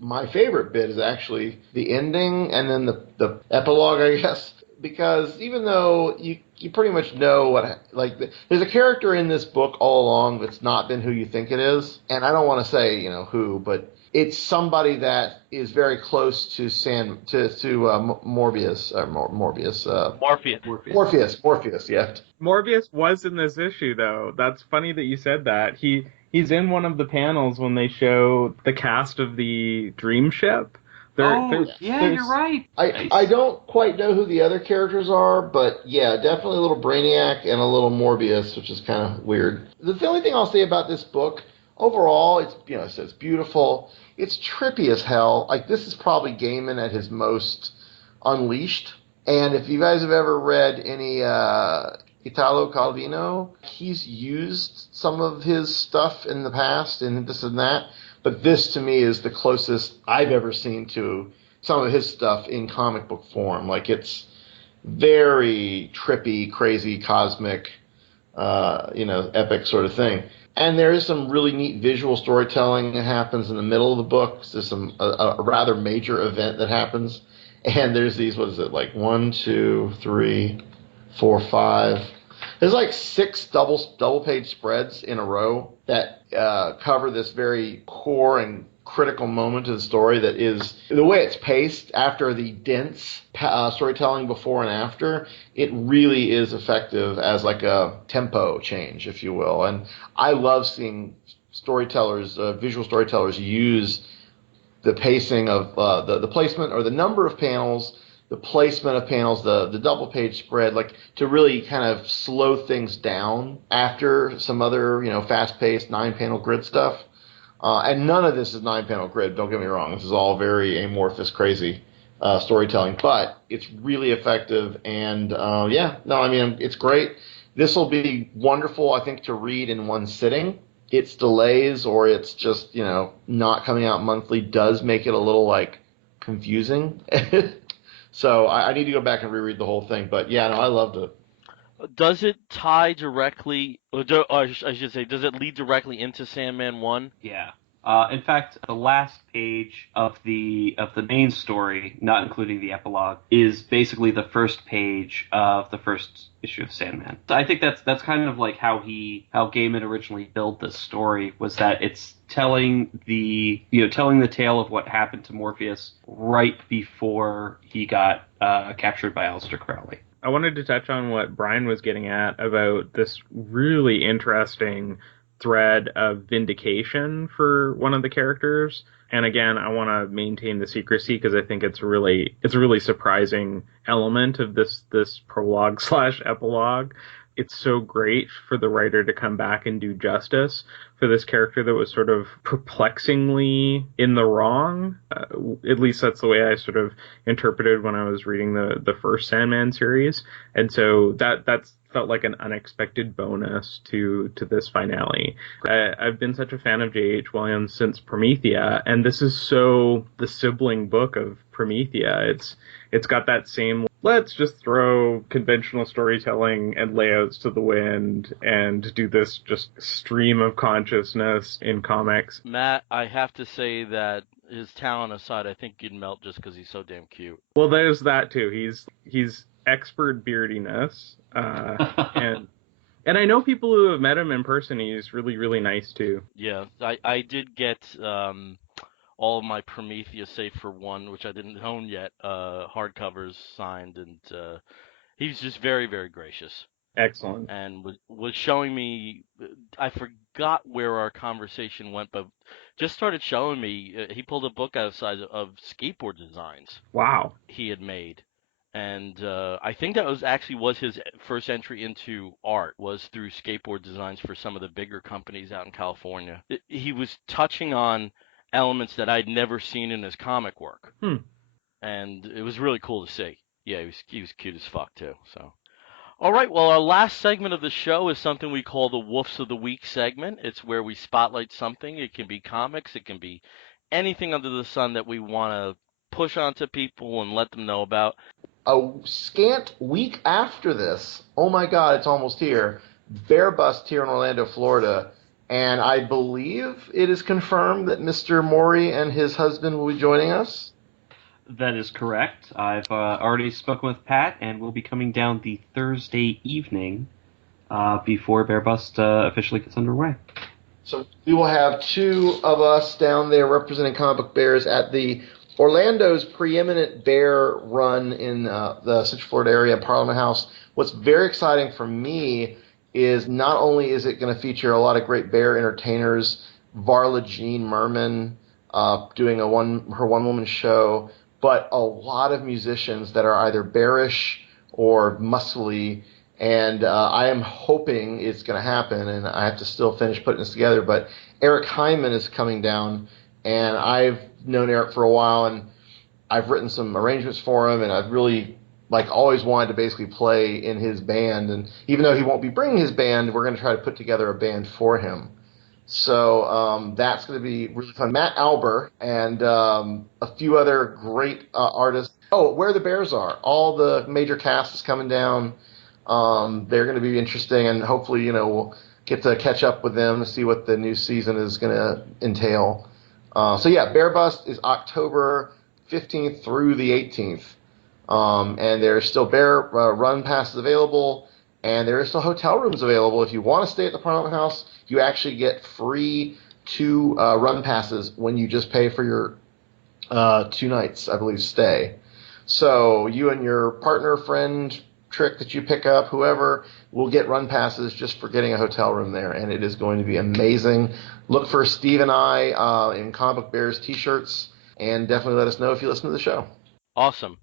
my favorite bit is actually the ending and then the epilogue, I guess, because even though you you pretty much know what, like, there's a character in this book all along that's not been who you think it is. And I don't want to say, who, but it's somebody that is very close to Morbius, Morpheus, yeah. Morbius was in this issue, though. That's funny that you said that. He's in one of the panels when they show the cast of the Dream Ship. You're right. I don't quite know who the other characters are, but yeah, definitely a little Brainiac and a little Morbius, which is kind of weird. The only thing I'll say about this book, overall, it's beautiful. It's trippy as hell. Like, this is probably Gaiman at his most unleashed. And if you guys have ever read any Italo Calvino, he's used some of his stuff in the past and this and that. But this, to me, is the closest I've ever seen to some of his stuff in comic book form. Like, it's very trippy, crazy, cosmic, epic sort of thing. And there is some really neat visual storytelling that happens in the middle of the book. There's a rather major event that happens. And there's these, 1, 2, 3, 4, 5. There's like 6 double page spreads in a row that cover this very core and critical moment of the story that is the way it's paced after the dense storytelling before and after. It really is effective as like a tempo change, if you will. And I love seeing storytellers, visual storytellers, use the pacing of the placement or the number of panels, the placement of panels, the double page spread, like to really kind of slow things down after some other, fast paced 9-panel grid stuff. And none of this is 9-panel grid, don't get me wrong. This is all very amorphous, crazy storytelling, but it's really effective. And it's great. This will be wonderful, I think, to read in one sitting. Its delays or it's just, not coming out monthly does make it a little confusing. So I need to go back and reread the whole thing. But yeah, no, I loved it. Does it tie directly, or I should say, does it lead directly into Sandman 1? Yeah. In fact, the last page of the main story, not including the epilogue, is basically the first page of the first issue of Sandman. So I think that's kind of like how Gaiman originally built this story, was that it's telling the tale of what happened to Morpheus right before he got captured by Aleister Crowley. I wanted to touch on what Brian was getting at about this really interesting thread of vindication for one of the characters. And again, I want to maintain the secrecy because I think it's a really surprising element of this prologue / epilogue. It's so great for the writer to come back and do justice for this character that was sort of perplexingly in the wrong. At least that's the way I sort of interpreted when I was reading the first Sandman series. And so that's felt like an unexpected bonus to this finale. I've been such a fan of J.H. Williams since Promethea, and this is so the sibling book of Promethea. It's got that same, let's just throw conventional storytelling and layouts to the wind and do this just stream of consciousness in comics. Matt, I have to say that his talent aside, I think you'd melt just because he's so damn cute. Well, there's that too. He's expert beardiness. And I know people who have met him in person. He's really, really nice too. Yeah, I did get all of my Prometheus, save for one, which I didn't own yet, hardcovers signed, and he was just very, very gracious. Excellent. And was showing me, I forgot where our conversation went, but just started showing me, he pulled a book outside of skateboard designs. Wow. He had made. And I think that was his first entry into art, was through skateboard designs for some of the bigger companies out in California. He was touching on elements that I'd never seen in his comic work. And it was really cool to see. Yeah, he was cute as fuck too. So, all right, well, our last segment of the show is something we call the Woofs of the Week segment. It's where we spotlight something. It can be comics, it can be anything under the sun that we want to push onto people and let them know about. A scant week after this, oh my God, it's almost here, Bear Bust here in Orlando, Florida, and I believe it is confirmed that Mr. Mori and his husband will be joining us. That is correct. I've already spoken with Pat, and we'll be coming down the Thursday evening before Bear Bust officially gets underway. So we will have two of us down there representing comic book bears at the Orlando's preeminent bear run in the Central Florida area, Parliament House. What's very exciting for me is not only is it going to feature a lot of great bear entertainers, Varla Jean Merman doing her one-woman show, but a lot of musicians that are either bearish or muscly. And I am hoping it's going to happen, and I have to still finish putting this together. But Eric Hyman is coming down, and I've known Eric for a while, and I've written some arrangements for him, and I've really always wanted to basically play in his band. And even though he won't be bringing his band, we're going to try to put together a band for him. So that's going to be really fun. Matt Alber and a few other great artists. Oh, Where the Bears Are. All the major cast is coming down. They're going to be interesting, and hopefully, we'll get to catch up with them to see what the new season is going to entail. So yeah, Bear Bust is October 15th through the 18th. And there's still bear run passes available, and there are still hotel rooms available. If you want to stay at the Parliament House, you actually get free 2 run passes when you just pay for your 2 nights, I believe, stay. So you and your partner, friend, trick that you pick up, whoever, will get run passes just for getting a hotel room there, and it is going to be amazing. Look for Steve and I in Comic Book Bears t-shirts, and definitely let us know if you listen to the show. Awesome.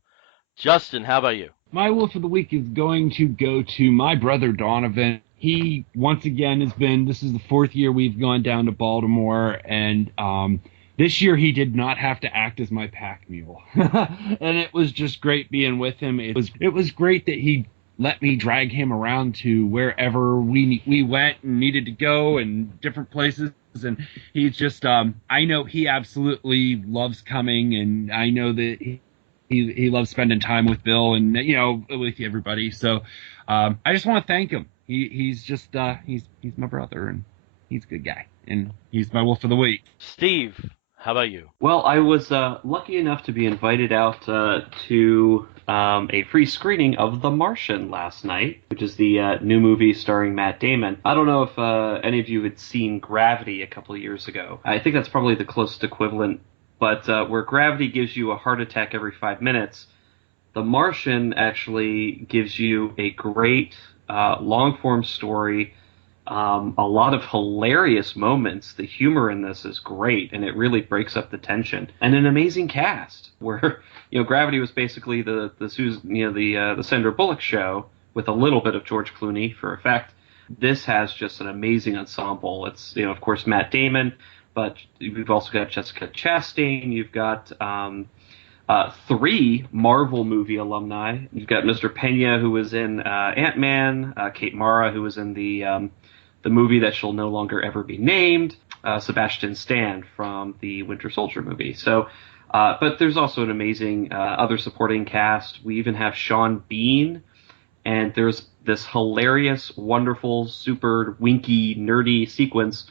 Justin, how about you? My wolf of the week is going to go to my brother Donovan. He, once again, this is the 4th year we've gone down to Baltimore, and this year he did not have to act as my pack mule. And it was just great being with him. It was great that he let me drag him around to wherever we went and needed to go, and different places. And he's just, I know he absolutely loves coming, and I know that he loves spending time with Bill and, with everybody. So I just want to thank him. He's just, he's my brother, and he's a good guy, and he's my wolf of the week. Steve, how about you? Well, I was lucky enough to be invited out to a free screening of The Martian last night, which is the new movie starring Matt Damon. I don't know if any of you had seen Gravity a couple of years ago. I think that's probably the closest equivalent, but where Gravity gives you a heart attack every 5 minutes, The Martian actually gives you a great long-form story. A lot of hilarious moments. The humor in this is great, and it really breaks up the tension. And an amazing cast, where Gravity was basically the Sandra Bullock show with a little bit of George Clooney for effect. This has just an amazing ensemble. It's of course Matt Damon, but you've also got Jessica Chastain. You've got 3 Marvel movie alumni. You've got Mr. Pena, who was in Ant-Man, Kate Mara, who was in the movie that shall no longer ever be named, Sebastian Stan from the Winter Soldier movie. So, but there's also an amazing other supporting cast. We even have Sean Bean, and there's this hilarious, wonderful, super winky, nerdy sequence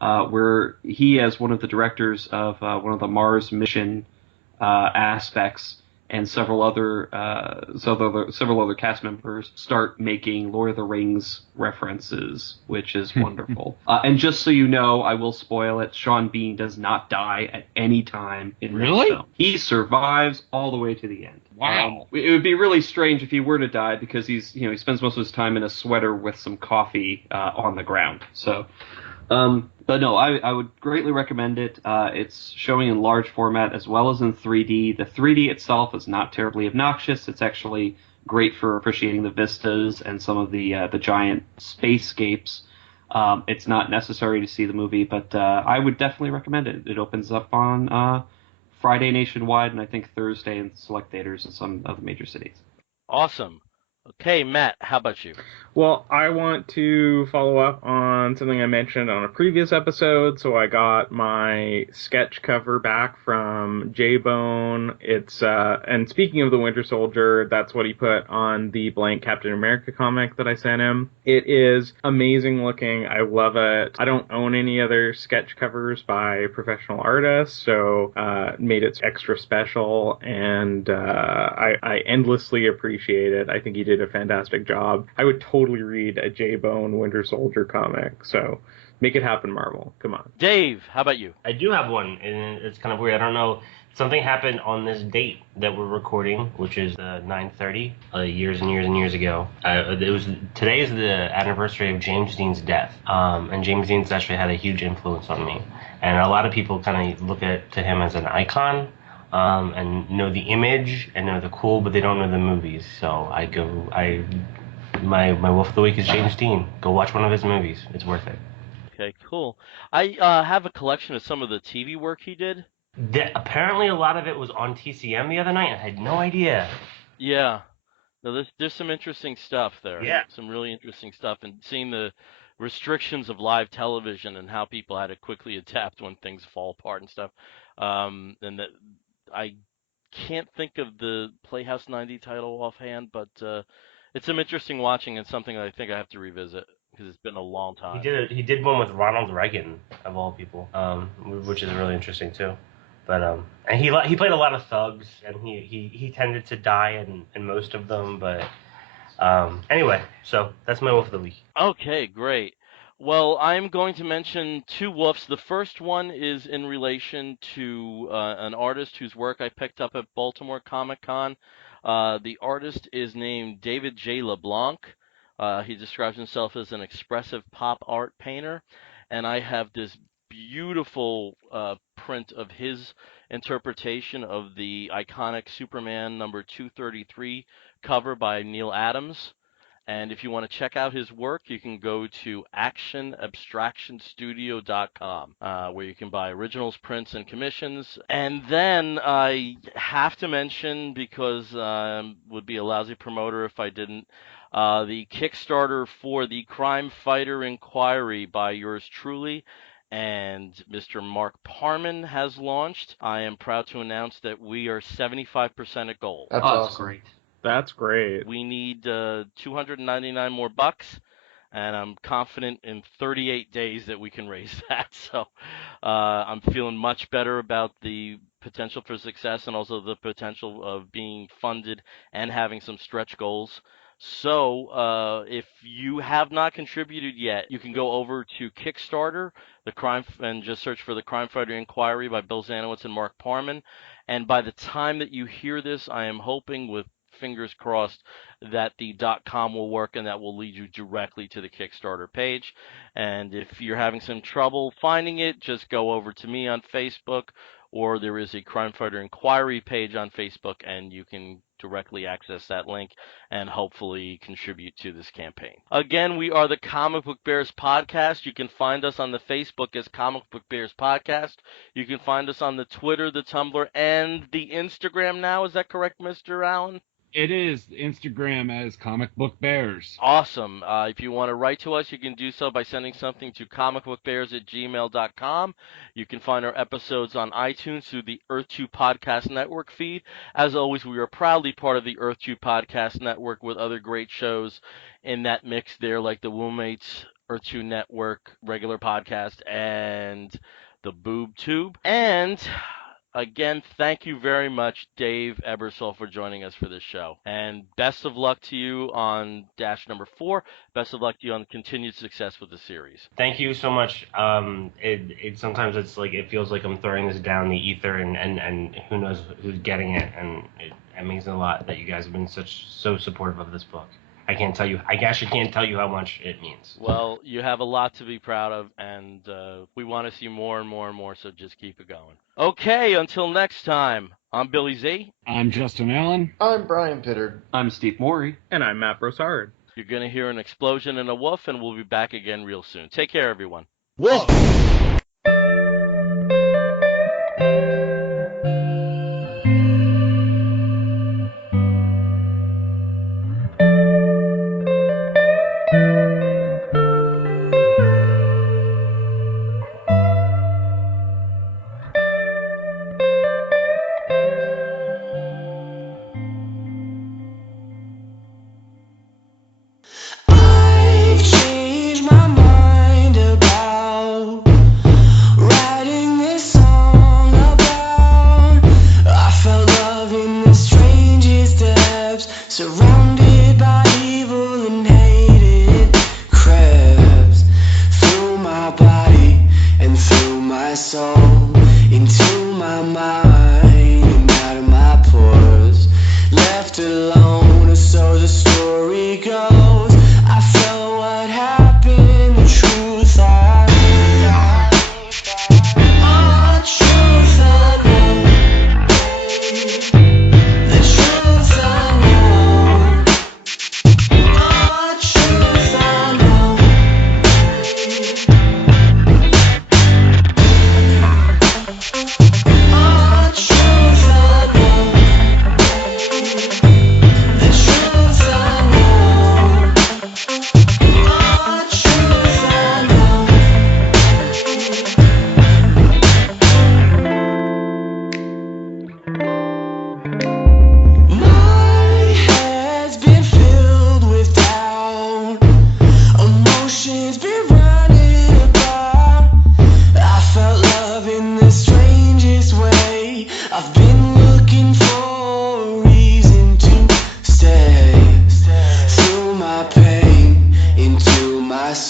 where he, as one of the directors of one of the Mars mission aspects, and several other cast members start making Lord of the Rings references, which is wonderful. And just so you know, I will spoil it, Sean Bean does not die at any time in this film. He survives all the way to the end. Wow. It would be really strange if he were to die, because he spends most of his time in a sweater with some coffee on the ground. So but no, I would greatly recommend it. It's showing in large format as well as in 3D. The 3D itself is not terribly obnoxious. It's actually great for appreciating the vistas and some of the giant spacescapes. It's not necessary to see the movie, but I would definitely recommend it. It opens up on Friday nationwide, and I think Thursday in select theaters in some of the major cities. Awesome. Okay, Matt, how about you? Well, I want to follow up on something I mentioned on a previous episode. So I got my sketch cover back from J-Bone. It's and speaking of the Winter Soldier, that's what he put on the blank Captain America comic that I sent him. It is amazing looking. I love it. I don't own any other sketch covers by professional artists, so made it extra special, and I endlessly appreciate it. I think he did a fantastic job. I would totally read a J-Bone Winter Soldier comic, so make it happen, Marvel. Come on. Dave, how about you? I do have one, and it's kind of weird. I don't know. Something happened on this date that we're recording, which is 9/30, years and years and years ago. Today is the anniversary of James Dean's death, and James Dean's actually had a huge influence on me. And a lot of people kind of look to him as an icon, and know the image and know the cool, but they don't know the movies. So my Wolf of the Week is James Dean. Go watch one of his movies. It's worth it. Okay, cool. I have a collection of some of the TV work he did. Apparently, a lot of it was on TCM the other night. I had no idea. Yeah. No, there's some interesting stuff there. Yeah. Some really interesting stuff, and seeing the restrictions of live television and how people had to quickly adapt when things fall apart and stuff. And that I can't think of the Playhouse 90 title offhand, but it's some interesting watching and something that I think I have to revisit because it's been a long time. He did one with Ronald Reagan of all people, which is really interesting too. But and he played a lot of thugs, and he tended to die in most of them. But anyway, so that's my Wolf of the Week. Okay, great. Well, I'm going to mention two wolves. The first one is in relation to an artist whose work I picked up at Baltimore Comic Con. The artist is named David J. LeBlanc. He describes himself as an expressive pop art painter, and I have this beautiful print of his interpretation of the iconic Superman number 233 cover by Neil Adams. And if you want to check out his work, you can go to actionabstractionstudio.com, where you can buy originals, prints, and commissions. And then I have to mention, because would be a lousy promoter if I didn't, the Kickstarter for the Crime Fighter Inquiry by yours truly and Mr. Mark Parman has launched. I am proud to announce that we are 75% at goal. That's That's awesome. great. That's great. We need 299 more bucks, and I'm confident in 38 days that we can raise that. So I'm feeling much better about the potential for success and also the potential of being funded and having some stretch goals. So if you have not contributed yet, you can go over to Kickstarter, and just search for the Crime Fighter Inquiry by Bill Zanowitz and Mark Parman. And by the time that you hear this, I am hoping, with fingers crossed, that the .com will work and that will lead you directly to the Kickstarter page. And if you're having some trouble finding it, just go over to me on Facebook, or there is a Crime Fighter Inquiry page on Facebook, and you can directly access that link and hopefully contribute to this campaign. Again, we are the Comic Book Bears Podcast. You can find us on the Facebook as Comic Book Bears Podcast. You can find us on the Twitter, the Tumblr, and the Instagram now. Is that correct, Mr. Allen? It is Instagram as Comic Book Bears. Awesome. If you want to write to us, you can do so by sending something to comicbookbears@gmail.com. You can find our episodes on iTunes through the Earth2 Podcast Network feed. As always, we are proudly part of the Earth2 Podcast Network with other great shows in that mix there, like the Woolmates Earth2 Network regular podcast and the Boob Tube. And again, thank you very much, Dave Ebersole, for joining us for this show. And best of luck to you on Dash number 4. Best of luck to you on continued success with the series. Thank you so much. It sometimes it feels like I'm throwing this down the ether, and who knows who's getting it, and it means a lot that you guys have been so supportive of this book. I actually can't tell you how much it means. Well, you have a lot to be proud of, and we want to see more and more and more, so just keep it going. Okay, until next time, I'm Billy Z. I'm Justin Allen. I'm Brian Pittard. I'm Steve Morey. And I'm Matt Broussard. You're going to hear an explosion and a woof, and we'll be back again real soon. Take care, everyone. Woof!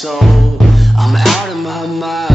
soul. I'm out of my mind.